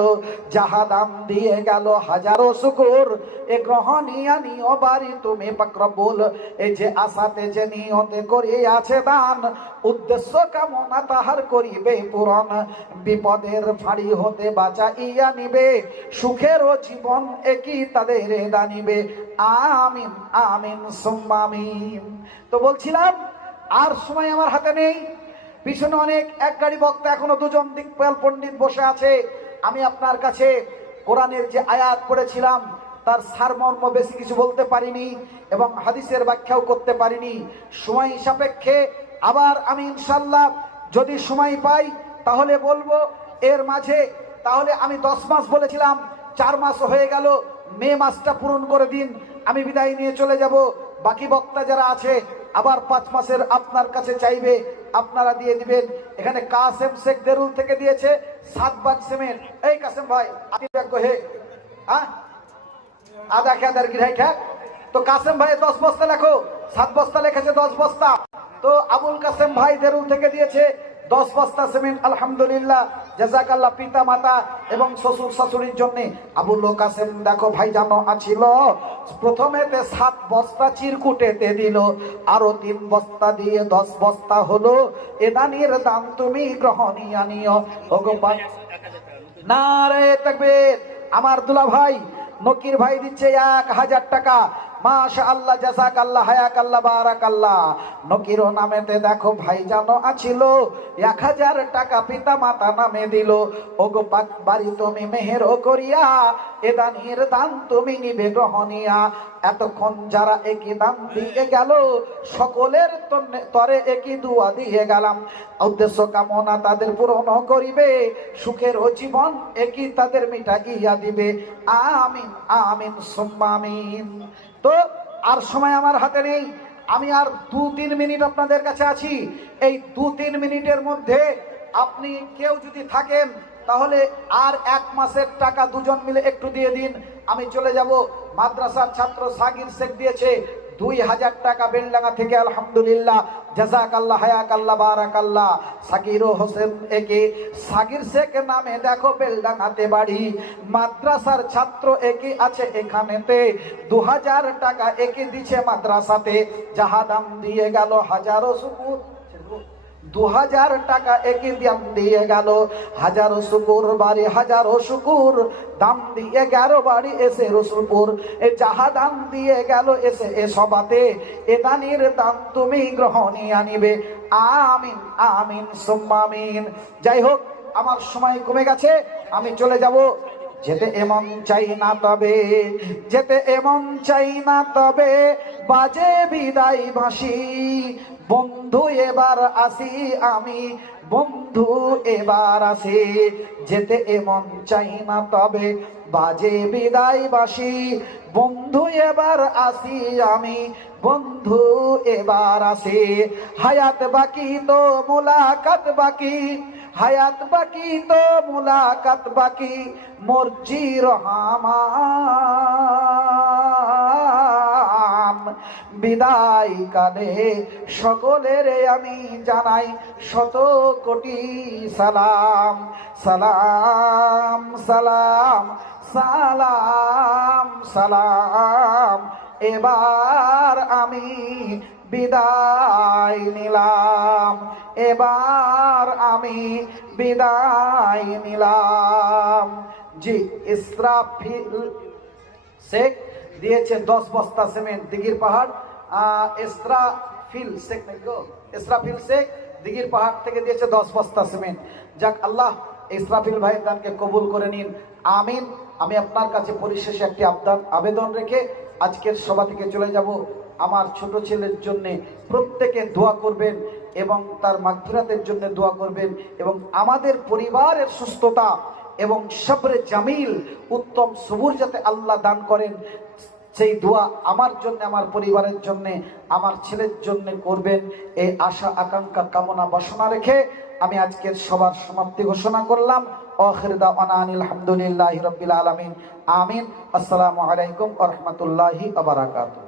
যাহা দাম দিয়ে গেল হাজারো শুকর, এ গ্রহণিয়া নিও বাড়ি তুমি পাকরবুল। এই যে আশাতে যে নিয়তে করিয়ে আছে দান, উদ্দেশ্য কামনা তাহার করিবে পূরণ। বিপদের ফাঁড়ি হতে বাঁচাইয়া নিবে, সুখেরও জীবন একই তাদের দানিবে। আমিন আমিন সুম্মা আমিন। তো বলছিলাম আর সময় আমার হাতে নেই, পিছনে অনেক এক গাড়ি বক্তা, এখনো দুজন দিকপাল পণ্ডিত বসে আছে। আমি আপনার কাছে কোরআনের যে আয়াত পড়েছিলাম তার সারমর্ম বেশি কিছু বলতে পারিনি, এবং হাদিসের ব্যাখ্যাও করতে পারিনি সময় সাপেক্ষে। আবার আমি ইনশাল্লাহ যদি সময় পাই তাহলে বলবো এর মাঝে। তাহলে আমি 10 মাস বলেছিলাম, 4 মাস হয়ে গেল, মে মাসটা পূরণ করে দিন, আমি বিদায় নিয়ে চলে যাব। বাকি বক্তা যারা আছে আবার 5 মাসের আপনার কাছে চাইবে, আপনারা দিয়ে দিবেন। এখানে কাসেম শেখ দেরুল থেকে দিয়েছে 7 বাগ সিমেন্ট। এই কাসেম ভাই আপনি হে আধা খেদার গিরাই ঠেক। তো কাসেম ভাই 10 বস্তা লেখো, 7 বস্তা লিখেছে 10 বস্তা। তো আবুল কাসেম ভাই দেরুল থেকে দিয়েছে 10 বস্তা সিমেন্ট। আলহামদুলিল্লাহ, জাযাকাল্লাহ পিতা মাতা এবং শ্বশুর শাশুড়ির জন্য। আবুল কাসেম দেখো ভাই জানো আছিল, প্রথমেতে 7 বস্তা চিরকুটেতে দিল, আরো 3 বস্তা দিয়ে 10 বস্তা হলো। এদানির দাম তুমি গ্রহণীয় নিও। নারে তাকবীর। আমার দুলা ভাই নকির ভাই দিচ্ছে 1,000 টাকা। মাশাআল্লাহ, জাযাকাল্লাহ, হায়াকাল্লাহ, বারাকাল্লাহ। নকিরও নামেতে দেখো ভাই জানো আছিল, 1,000 টাকা পিতা মাতা নামে দিল। ওগো পাক বাড়ি তুমি মেহের করিয়া, এদানির দান তুমি নিবে গ্রহণিয়া। এতক্ষণ যারা একই দান দিয়ে গেল, সকলের তরে একই দুয়া দিয়ে গেলাম। উদ্দেশ্য কামনা তাদের পূরণ করিবে, সুখের ও জীবন একই তাদের মিটাইয়া দিবে। আমিন আমিন সুম্মা আমিন। তো আর সময় আমার হাতে নেই, আমি আর 2-3 মিনিট আপনাদের কাছে আছি। এই 2-3 মিনিটের মধ্যে আপনি কেউ যদি থাকেন তাহলে আর 1 মাসের টাকা দুজন মিলে একটু দিয়ে দিন, আমি চলে যাব। মাদ্রাসার ছাত্র সাগির শেখ দিয়েছে 2,000 টাকা বেলডাঙ্গা থেকে। আলহামদুলিল্লাহ, জাযাকাল্লাহ, হায়াকাল্লাহ, বারাকাল্লাহ। সাকির হোসেন একে সাগির শেখ নামে দেখো বেলডাঙ্গাতে বাড়ি, মাদ্রাসার ছাত্র একে আছে এখানেতে। 2,000 টাকা একে দিছে মাদ্রাসাতে, যাহা দাম দিয়ে গেল হাজারো শুকুর। 2000 টাকা একই দাম দিয়ে গেল, হাজারো শুকুর বাড়ি হাজারো শুকুর, দাম দিয়ে 11 বাড়ি এসে রসুলপুর, এ যাহা দাম দিয়ে গেল এসে এ সবাতে, এ দানির দাম তুমি গ্রহণে আনিবে। আমিন আমিন সুম্মা আমিন। যাই হোক, আমার সময় কমে গেছে, আমি চলে যাব। যেতে এমন চাই না তবে, যেতে এমন চাই না তবে, বাজে বিদায় বাঁশি, বন্ধু এবার আসি আমি, বন্ধু এবার আসি। যেতে এমন চাই না তবে, বাজে বিদায় বাঁশি, বন্ধু এবার আসি আমি, বন্ধু এবার আসি। হায়াত বাকি তো মুলাকাত বাকি, হায়াত বাকি তো মুলাকাত বাকি, মর্জি রহমান। বিদায় কালে সকলের আমি জানাই শত কোটি সালাম, সালাম সালাম সালাম সালাম। এবার আমি বিদায় নিলাম, এবার আমি বিদায় নিলাম। জি, ইসরাফিল শেখ দিয়েছে 10 বস্তা সিমেন্ট দিঘির পাহাড়। ইসরাফিল শেখ নাকি গো? ইসরাফিল শেখ দিঘির পাহাড় থেকে দিয়েছে 10 বস্তা সিমেন্ট। যাক, আল্লাহ ইসরাফিল ভাইয়ের দানকে কবুল করে নিন, আমিন। আমি আপনার কাছে পরিশেষে একটি আবেদন রেখে আজকের সভা থেকে চলে যাব। আমার ছোট ছেলের জন্য প্রত্যেকে দোয়া করবেন এবং তার মাগফিরাতের জন্য দোয়া করবেন, এবং আমাদের পরিবারের সুস্থতা এবং সবরে জামিল, উত্তম সবুর যাতে আল্লাহ দান করেন, সেই দোয়া আমার জন্য, আমার পরিবারের জন্য, আমার ছেলের জন্য করবেন। এই আশা আকাঙ্ক্ষা কামনা বাসনা রেখে আমি আজকের সবার সমাপ্তি ঘোষণা করলাম। আখির দাওয়ানা আলহামদুলিল্লাহি রাব্বিল আলামিন। আমিন। আসসালামু আলাইকুম ওয়া রাহমাতুল্লাহি ওয়া বারাকাতুহু।